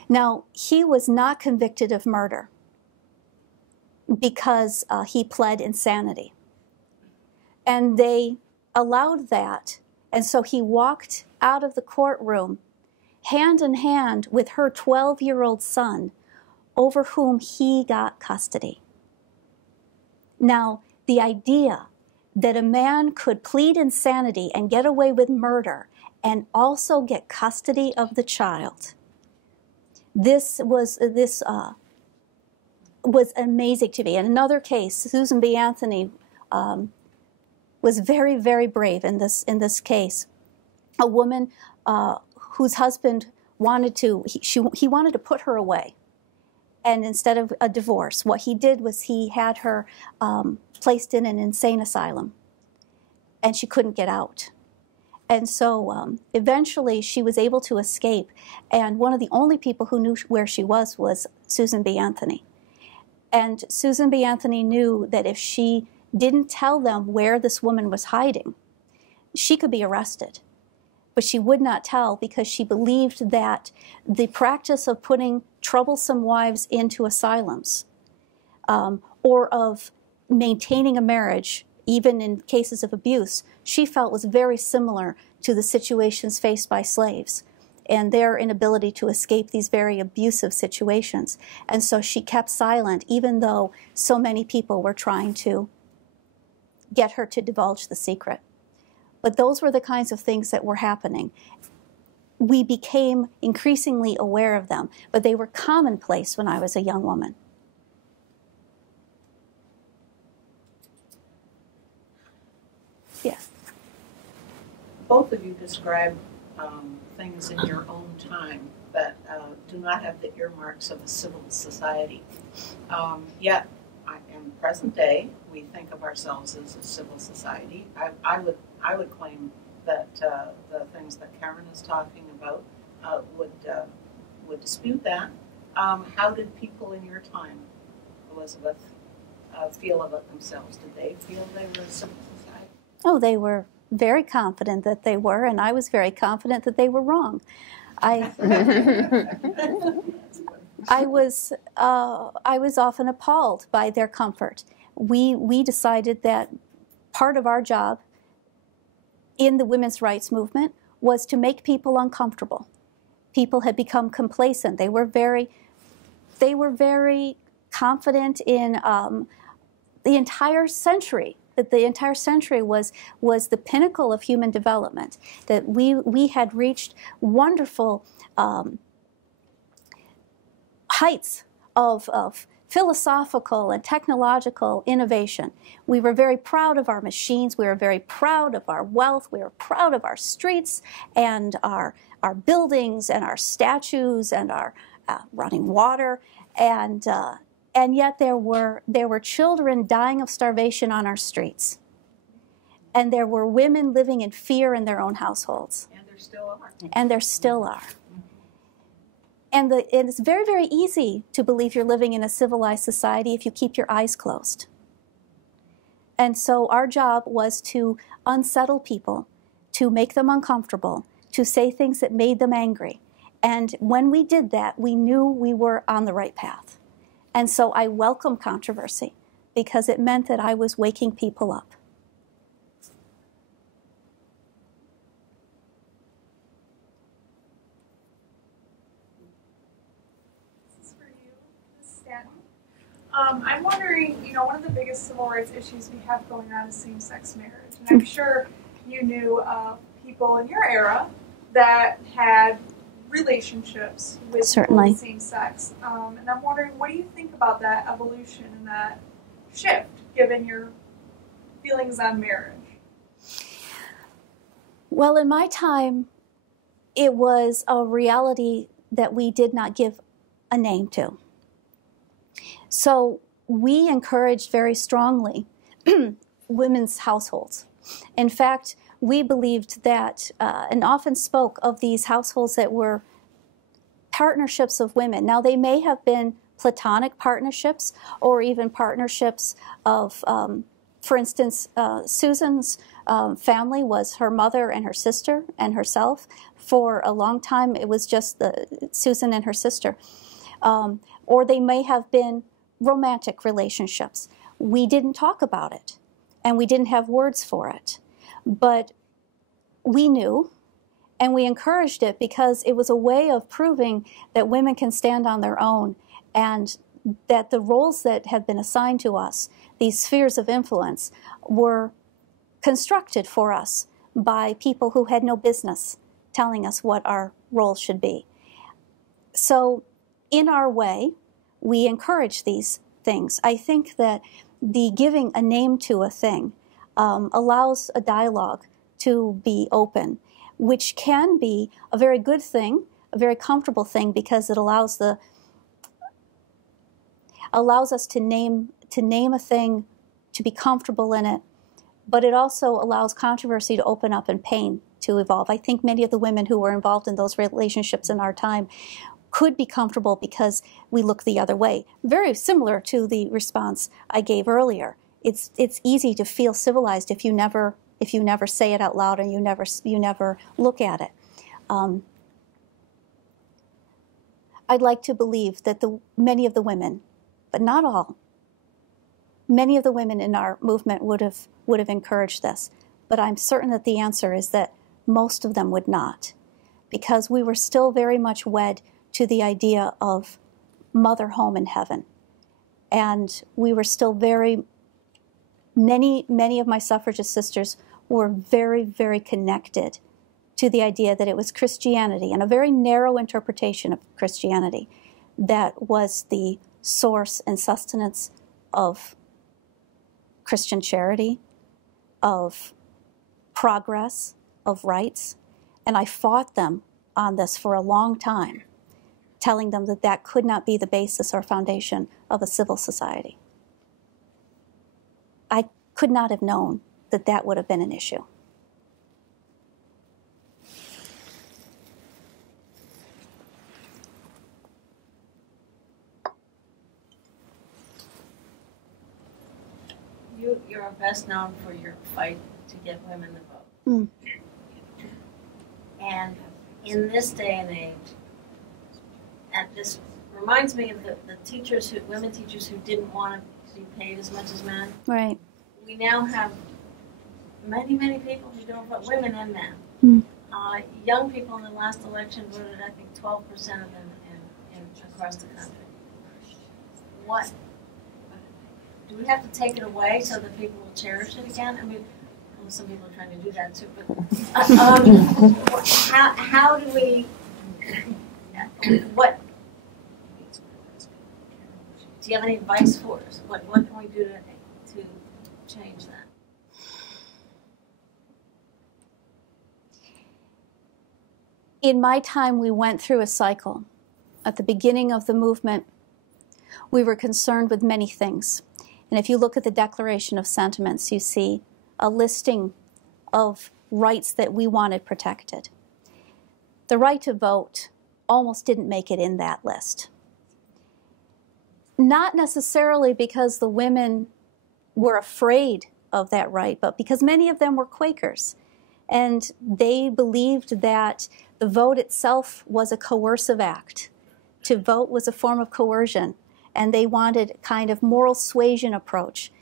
Now, he was not convicted of murder because he pled insanity. And they allowed that. And so he walked out of the courtroom hand in hand with her 12-year-old son, over whom he got custody. Now, the idea that a man could plead insanity and get away with murder and also get custody of the child, this was amazing to me. In another case, Susan B. Anthony was very, very brave in this case. A woman whose husband wanted to put her away. And instead of a divorce, what he did was he had her placed in an insane asylum, and she couldn't get out. And so eventually she was able to escape, and one of the only people who knew where she was Susan B. Anthony. And Susan B. Anthony knew that if she didn't tell them where this woman was hiding, she could be arrested. but she would not tell because she believed that the practice of putting troublesome wives into asylums or of maintaining a marriage, even in cases of abuse, she felt was very similar to the situations faced by slaves and their inability to escape these very abusive situations. And so she kept silent, even though so many people were trying to get her to divulge the secret. But those were the kinds of things that were happening. We became increasingly aware of them, but they were commonplace when I was a young woman. Yes. Both of you describe things in your own time that do not have the earmarks of a civil society. Yet, in present day, we think of ourselves as a civil society. I would claim that the things that Karen is talking about would dispute that. How did people in your time, Elizabeth, feel about themselves? Did they feel they were a civil society? Oh, they were very confident that they were, and I was very confident that they were wrong. I was often appalled by their comfort. We decided that part of our job in the women's rights movement was to make people uncomfortable. People had become complacent. They were very confident in the entire century. That the entire century was the pinnacle of human development. That we had reached wonderful heights of philosophical and technological innovation. We were very proud of our machines. We were very proud of our wealth. We were proud of our streets and our buildings and our statues and our running water. And yet there were children dying of starvation on our streets. And there were women living in fear in their own households. And there still are. And there still are. And it's very, very easy to believe you're living in a civilized society if you keep your eyes closed. And so our job was to unsettle people, to make them uncomfortable, to say things that made them angry. And when we did that, we knew we were on the right path. And so I welcome controversy because it meant that I was waking people up. This is for you, Ms. Stanton. I'm wondering, one of the biggest civil rights issues we have going on is same-sex marriage. And I'm sure you knew of people in your era that had relationships with people of the same sex. And I'm wondering, what do you think about that evolution and that shift, given your feelings on marriage? Well, in my time, it was a reality that we did not give a name to. So we encouraged very strongly women's households. In fact, we believed that, and often spoke of these households that were partnerships of women. Now, they may have been platonic partnerships or even partnerships of, for instance, Susan's family was her mother and her sister and herself. For a long time, it was just Susan and her sister. Or they may have been romantic relationships. We didn't talk about it, and we didn't have words for it. But we knew, and we encouraged it because it was a way of proving that women can stand on their own and that the roles that have been assigned to us, these spheres of influence, were constructed for us by people who had no business telling us what our roles should be. So in our way, we encourage these things. I think that the giving a name to a thing allows a dialogue to be open, which can be a very good thing, a very comfortable thing, because it allows us to name a thing, to be comfortable in it, but it also allows controversy to open up and pain to evolve. I think many of the women who were involved in those relationships in our time could be comfortable because we look the other way. Very similar to the response I gave earlier. It's easy to feel civilized if you never if you never say it out loud and you never look at it. I'd like to believe that many of the women, but not all, many of the women in our movement would have encouraged this. But I'm certain that the answer is that most of them would not, because we were still very much wed to the idea of mother, home, and heaven. And we were still many of my suffragist sisters were very, very connected to the idea that it was Christianity, and a very narrow interpretation of Christianity, that was the source and sustenance of Christian charity, of progress, of rights. And I fought them on this for a long time, telling them that that could not be the basis or foundation of a civil society. I could not have known that that would have been an issue. You're best known for your fight to get women to vote. Mm. And in this day and age, and this reminds me of the women teachers who didn't want to be paid as much as men. Right. We now have many people who don't vote, women and men. Mm. Young people in the last election voted, I think, 12% of them across the country. What? Do we have to take it away so that people will cherish it again? I mean, well, some people are trying to do that too, but how do we, what, do you have any advice for us? What can we do to change that? In my time, we went through a cycle. At the beginning of the movement, we were concerned with many things. And if you look at the Declaration of Sentiments, you see a listing of rights that we wanted protected. The right to vote almost didn't make it in that list. Not necessarily because the women were afraid of that right, but because many of them were Quakers. And they believed that the vote itself was a coercive act. To vote was a form of coercion. And they wanted a kind of moral suasion approach.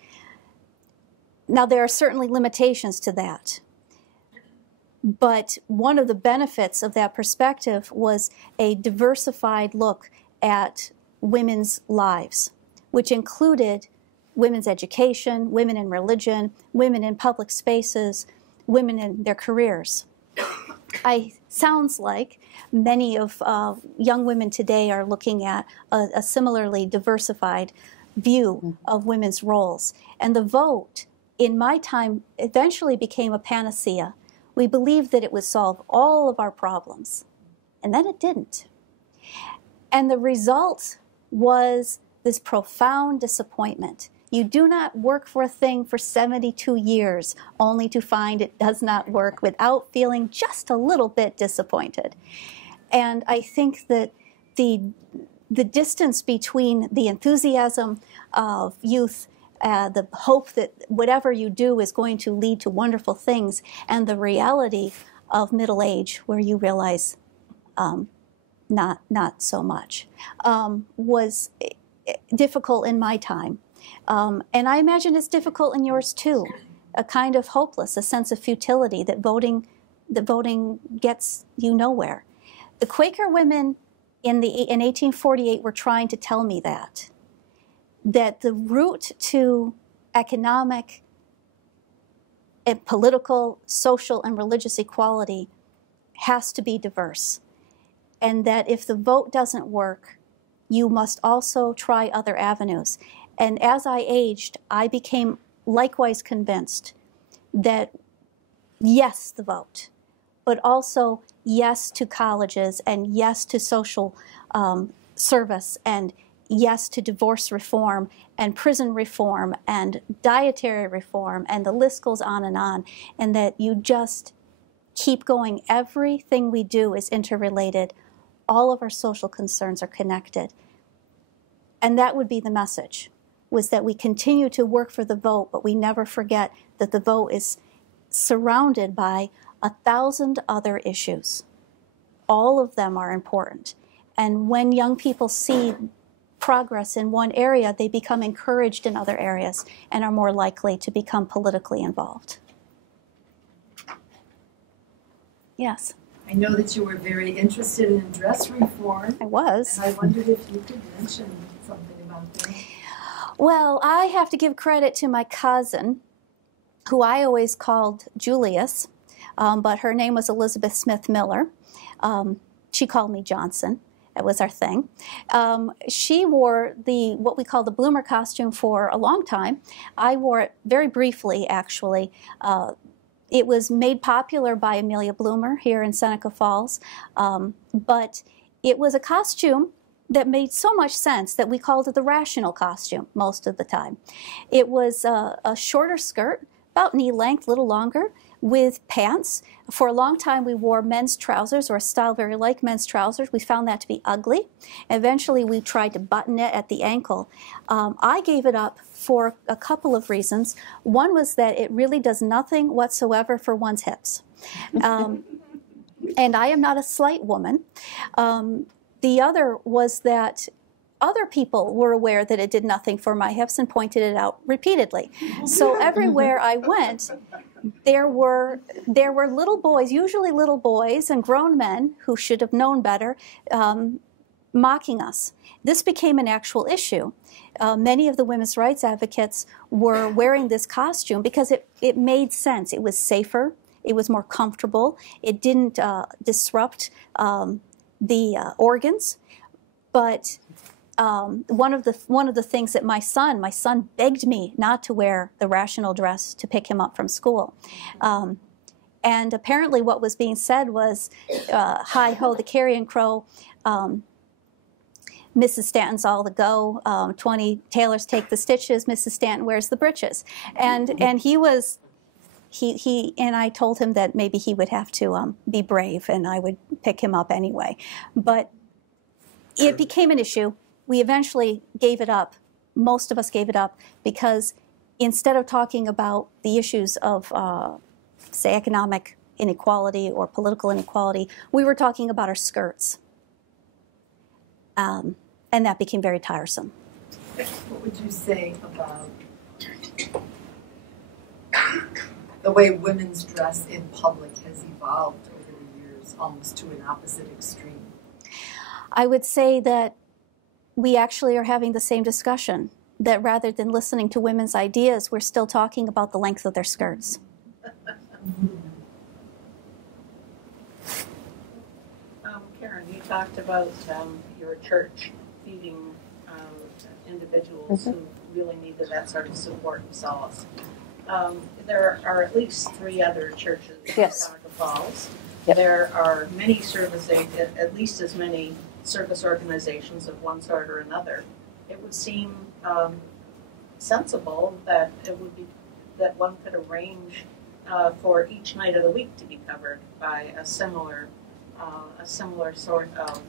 Now, there are certainly limitations to that. But one of the benefits of that perspective was a diversified look at women's lives, which included women's education, women in religion, women in public spaces, women in their careers. Sounds like many of young women today are looking at a similarly diversified view of women's roles. And the vote, in my time, eventually became a panacea. We believed that it would solve all of our problems. And then it didn't. And the result was this profound disappointment. You do not work for a thing for 72 years only to find it does not work without feeling just a little bit disappointed. And I think that the distance between the enthusiasm of youth, the hope that whatever you do is going to lead to wonderful things, and the reality of middle age, where you realize not so much, was difficult in my time. And I imagine it's difficult in yours too. A kind of hopeless, a sense of futility that voting gets you nowhere. The Quaker women in 1848 were trying to tell me that the route to economic and political, social, and religious equality has to be diverse. And that if the vote doesn't work, you must also try other avenues. And as I aged, I became likewise convinced that yes, the vote, but also yes to colleges, and yes to social service, and yes to divorce reform, and prison reform, and dietary reform, and the list goes on, and that you just keep going. Everything we do is interrelated. All of our social concerns are connected. And that would be the message, was that we continue to work for the vote, but we never forget that the vote is surrounded by 1,000 other issues. All of them are important. And when young people see progress in one area, they become encouraged in other areas and are more likely to become politically involved. Yes? I know that you were very interested in dress reform. I was. And I wondered if you could mention something about that. Well, I have to give credit to my cousin, who I always called Julius, but her name was Elizabeth Smith Miller. She called me Johnson. That was our thing. She wore what we call the bloomer costume for a long time. I wore it very briefly, actually. It was made popular by Amelia Bloomer here in Seneca Falls, but it was a costume that made so much sense that we called it the rational costume most of the time. It was a shorter skirt, about knee length, a little longer, with pants. For a long time we wore men's trousers, or a style very like men's trousers. We found that to be ugly. Eventually we tried to button it at the ankle. I gave it up for a couple of reasons. One was that it really does nothing whatsoever for one's hips. And I am not a slight woman. The other was that other people were aware that it did nothing for my hips and pointed it out repeatedly. So everywhere I went, there were little boys, usually little boys and grown men who should have known better, mocking us. This became an actual issue. Many of the women's rights advocates were wearing this costume because it made sense. It was safer. It was more comfortable. It didn't disrupt the organs. But one of the things that my son begged me not to wear the rational dress to pick him up from school. And apparently what was being said was, hi ho, the carrion crow, Mrs. Stanton's all the go, 20 tailors take the stitches, Mrs. Stanton wears the breeches. And I told him that maybe he would have to be brave and I would pick him up anyway. But it became an issue. We eventually gave it up. Most of us gave it up because instead of talking about the issues of, say, economic inequality or political inequality, we were talking about our skirts. And that became very tiresome. What would you say about the way women's dress in public has evolved over the years, almost to an opposite extreme? I would say that we actually are having the same discussion, that rather than listening to women's ideas, we're still talking about the length of their skirts. Karen, you talked about your church feeding individuals who really needed that sort of support and solace. There are at least 3 other churches in Seneca Falls. Yep. There are many at least as many service organizations of one sort or another. It would seem sensible that that one could arrange for each night of the week to be covered by a similar sort of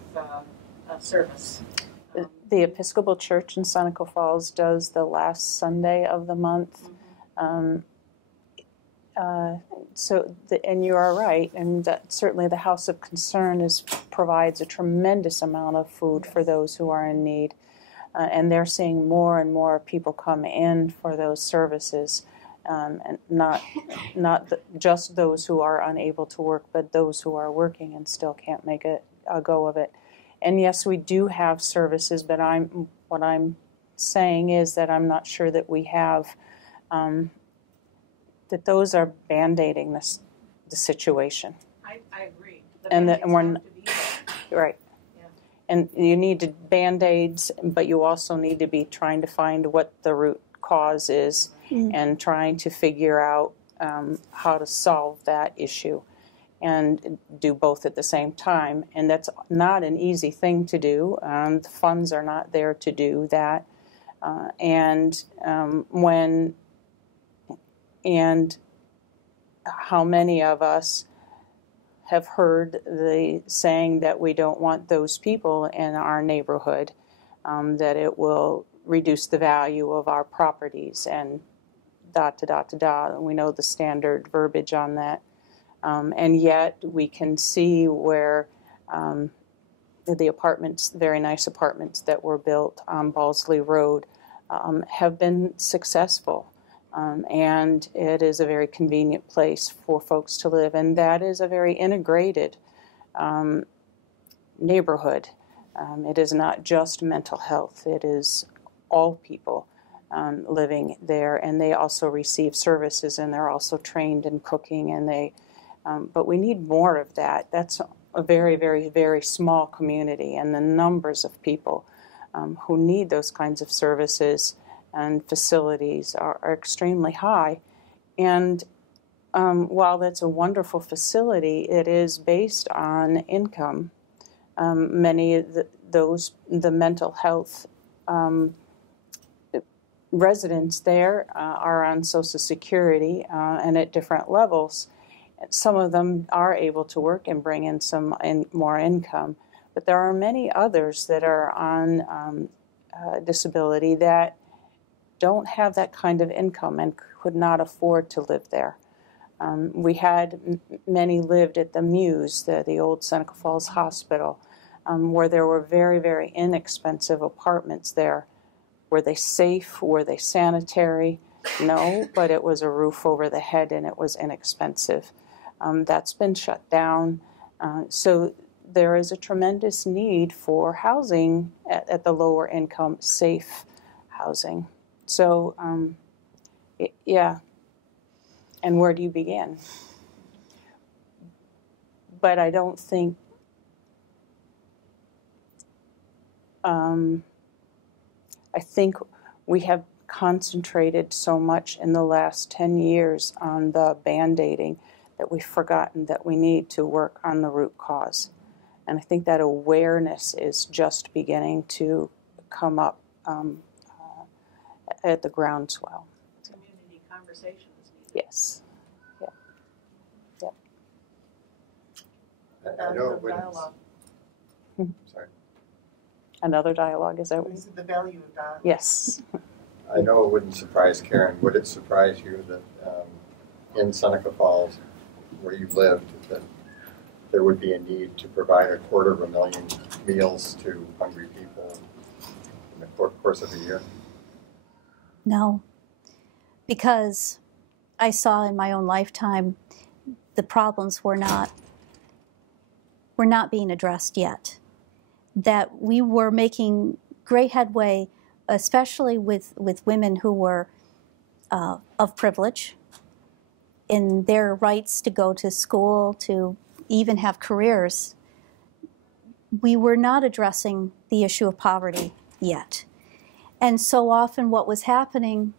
service. The Episcopal Church in Seneca Falls does the last Sunday of the month. And you are right, and that certainly the House of Concern provides a tremendous amount of food for those who are in need, and they're seeing more and more people come in for those services, and not just those who are unable to work, but those who are working and still can't make a go of it. And yes, we do have services, but what I'm saying is that I'm not sure that we have. That those are band-aiding the situation. I agree. And we're right. Yeah. And you need band-aids, but you also need to be trying to find what the root cause is and trying to figure out how to solve that issue and do both at the same time. And that's not an easy thing to do. The funds are not there to do that. And how many of us have heard the saying that we don't want those people in our neighborhood, that it will reduce the value of our properties, and We know the standard verbiage on that. And yet we can see where the apartments, very nice apartments that were built on Balsley Road, have been successful. And it is a very convenient place for folks to live. And that is a very integrated neighborhood. It is not just mental health. It is all people living there. And they also receive services, and they're also trained in cooking. And but we need more of that. That's a very, very, very small community, and the numbers of people who need those kinds of services and facilities are extremely high. And while that's a wonderful facility, it is based on income. Many of the mental health residents there are on Social Security and at different levels. Some of them are able to work and bring in more income, but there are many others that are on disability that don't have that kind of income and could not afford to live there. We had many lived at the Muse, the old Seneca Falls Hospital, where there were very, very inexpensive apartments there. Were they safe? Were they sanitary? No, but it was a roof over the head and it was inexpensive. That's been shut down. So there is a tremendous need for housing at the lower income, safe housing. So, yeah. And where do you begin? But I don't think I think we have concentrated so much in the last 10 years on the band-aiding that we've forgotten that we need to work on the root cause. And I think that awareness is just beginning to come up at the groundswell. Community conversation is needed. Yes. Yeah. Yeah. I know it wouldn't. Dialogue. Sorry. Another dialogue, is that what? This is the value of dialogue. Yes. I know it wouldn't surprise Karen. Would it surprise you that in Seneca Falls, where you lived, that there would be a need to provide 250,000 meals to hungry people in the course of a year? No, because I saw in my own lifetime the problems were not being addressed yet. That we were making great headway, especially with women who were of privilege, in their rights to go to school, to even have careers. We were not addressing the issue of poverty yet. And so often what was happening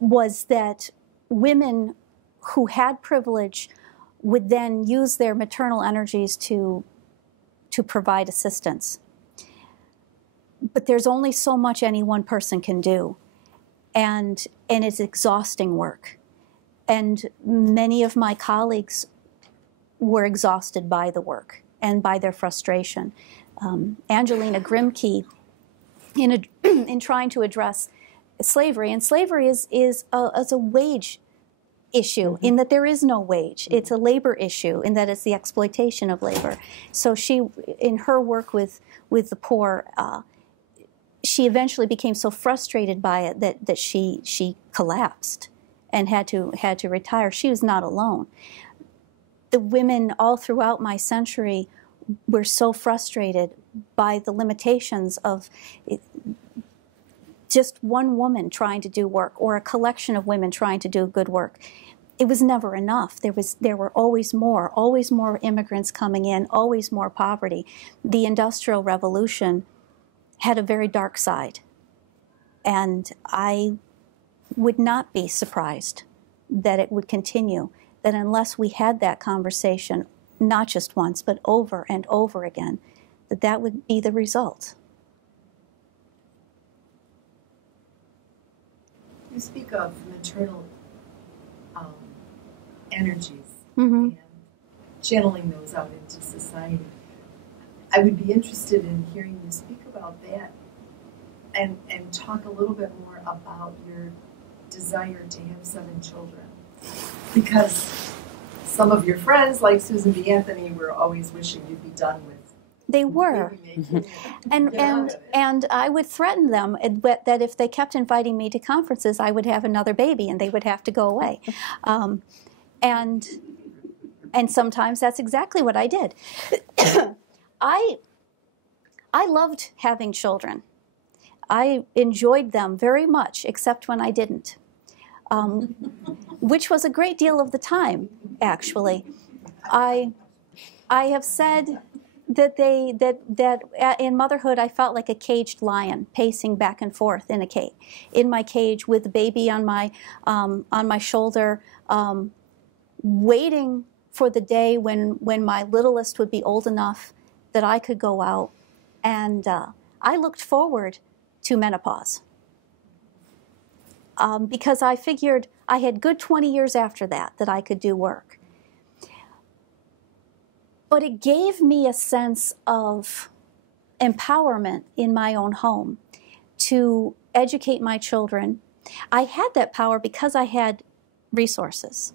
was that women who had privilege would then use their maternal energies to provide assistance. But there's only so much any one person can do. And it's exhausting work. And many of my colleagues were exhausted by the work and by their frustration. Angelina Grimke, in trying to address slavery, and slavery is a wage issue, in that there is no wage. It's a labor issue in that it's the exploitation of labor. So she, in her work with the poor, she eventually became so frustrated by it that she collapsed and had to retire. She was not alone. The women all throughout my century were so frustrated by the limitations of just one woman trying to do work or a collection of women trying to do good work. It was never enough. There were always more immigrants coming in, always more poverty. The Industrial Revolution had a very dark side. And I would not be surprised that it would continue, that unless we had that conversation, not just once, but over and over again, that would be the result. You speak of maternal energies Mm-hmm. and channeling those out into society. I would be interested in hearing you speak about that and talk a little bit more about your desire to have 7 children? Because some of your friends, like Susan B. Anthony, were always wishing you'd be done with. They were. And I would threaten them that if they kept inviting me to conferences, I would have another baby and they would have to go away. And sometimes that's exactly what I did. I loved having children. I enjoyed them very much, except when I didn't, which was a great deal of the time, actually. I have said that in motherhood I felt like a caged lion pacing back and forth in my cage with the baby on my shoulder, waiting for the day when my littlest would be old enough that I could go out. And I looked forward to menopause because I figured I had good 20 years after that I could do work. But it gave me a sense of empowerment in my own home to educate my children. I had that power because I had resources.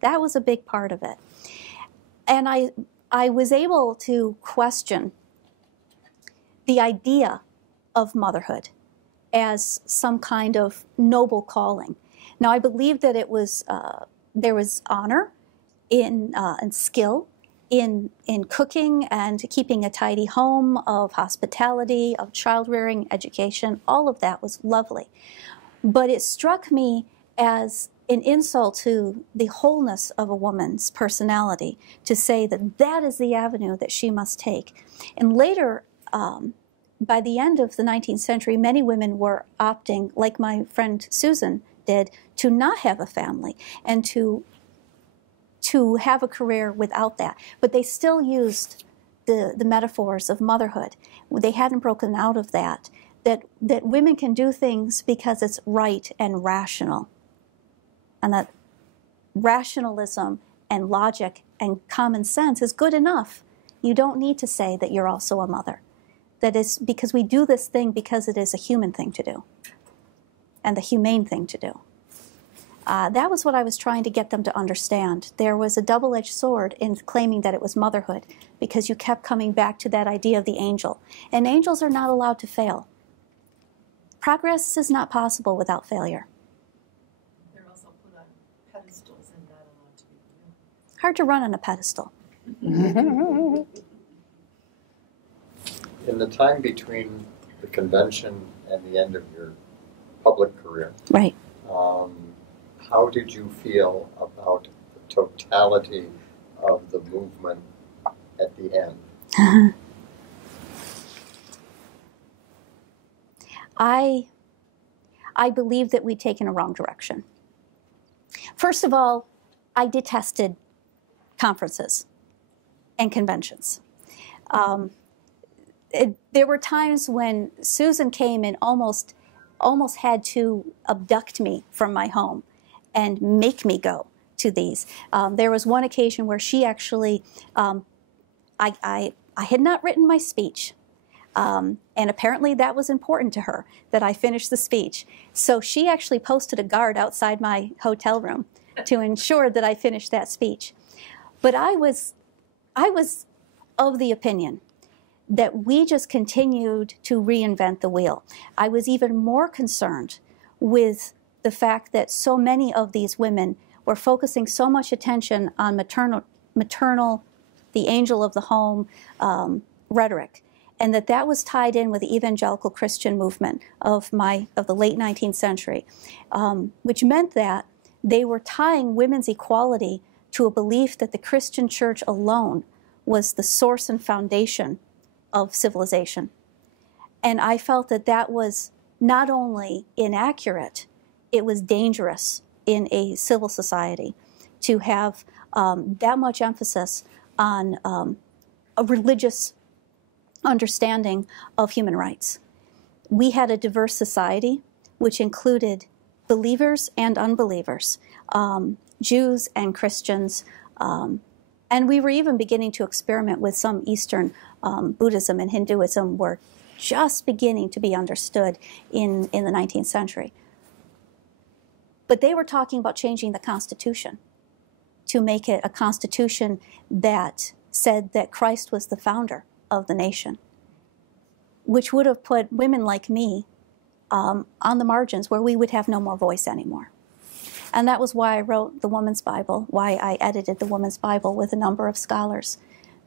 That was a big part of it. And I was able to question the idea of motherhood as some kind of noble calling. Now, I believe that it was there was honor in and skill in cooking and keeping a tidy home, of hospitality, of child rearing, education. All of that was lovely. But it struck me as an insult to the wholeness of a woman's personality to say that that is the avenue that she must take. And later, by the end of the 19th century, many women were opting, like my friend Susan did, to not have a family and to have a career without that. But they still used the metaphors of motherhood. They hadn't broken out of that women can do things because it's right and rational. And that rationalism and logic and common sense is good enough. You don't need to say that you're also a mother. That is because we do this thing because it is a human thing to do and the humane thing to do. That was what I was trying to get them to understand. There was a double-edged sword in claiming that it was motherhood because you kept coming back to that idea of the angel. And angels are not allowed to fail. Progress is not possible without failure. They're also put on pedestals and not allowed to be real. Hard to run on a pedestal. In the time between the convention and the end of your public career, right? How did you feel about the totality of the movement at the end? I believe that we'd taken a wrong direction. First of all, I detested conferences and conventions. There were times when Susan came and almost had to abduct me from my home and make me go to these. There was one occasion where she actually, I had not written my speech. And apparently that was important to her, that I finish the speech. So she actually posted a guard outside my hotel room to ensure that I finished that speech. But I was of the opinion that we just continued to reinvent the wheel. I was even more concerned with the fact that so many of these women were focusing so much attention on maternal, the angel of the home rhetoric, and that was tied in with the evangelical Christian movement of the late 19th century, which meant that they were tying women's equality to a belief that the Christian church alone was the source and foundation of civilization. And I felt that was not only inaccurate, it was dangerous in a civil society to have that much emphasis on a religious understanding of human rights. We had a diverse society which included believers and unbelievers, Jews and Christians, and we were even beginning to experiment with some Eastern Buddhism and Hinduism were just beginning to be understood in the 19th century. But they were talking about changing the Constitution to make it a Constitution that said that Christ was the founder of the nation, which would have put women like me on the margins where we would have no more voice anymore. And that was why I wrote the Woman's Bible, why I edited the Woman's Bible with a number of scholars,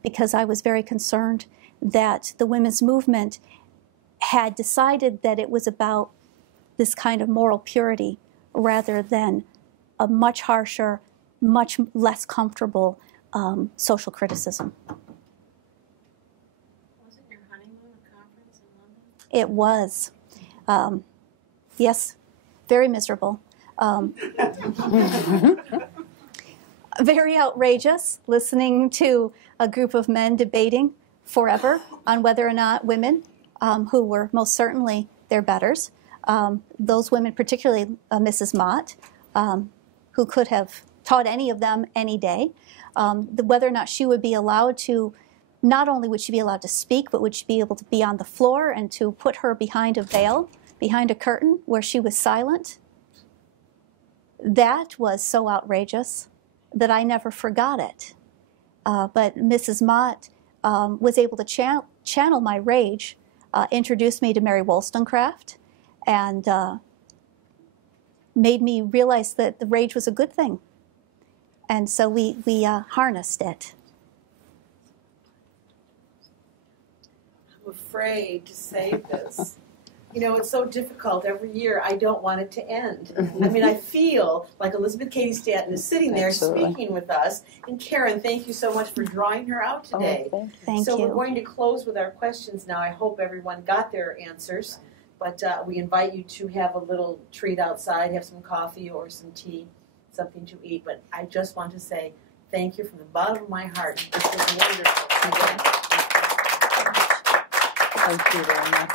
because I was very concerned that the women's movement had decided that it was about this kind of moral purity rather than a much harsher, much less comfortable social criticism. Wasn't your honeymoon a conference in London? It was. Yes, very miserable. Very outrageous, listening to a group of men debating forever on whether or not women, who were most certainly their betters, those women, particularly Mrs. Mott, who could have taught any of them any day, whether or not she would be allowed to, not only would she be allowed to speak, but would she be able to be on the floor and to put her behind a veil, behind a curtain where she was silent. That was so outrageous that I never forgot it. But Mrs. Mott was able to channel my rage, introduced me to Mary Wollstonecraft, and made me realize that the rage was a good thing. And so we harnessed it. I'm afraid to say this. You know, it's so difficult every year. I don't want it to end. I mean, I feel like Elizabeth Cady Stanton is sitting there speaking with us. And Karen, thank you so much for drawing her out today. Thank you. So we're going to close with our questions now. I hope everyone got their answers. But we invite you to have a little treat outside, have some coffee or some tea, something to eat. But I just want to say thank you from the bottom of my heart. This was wonderful. Thank you very much.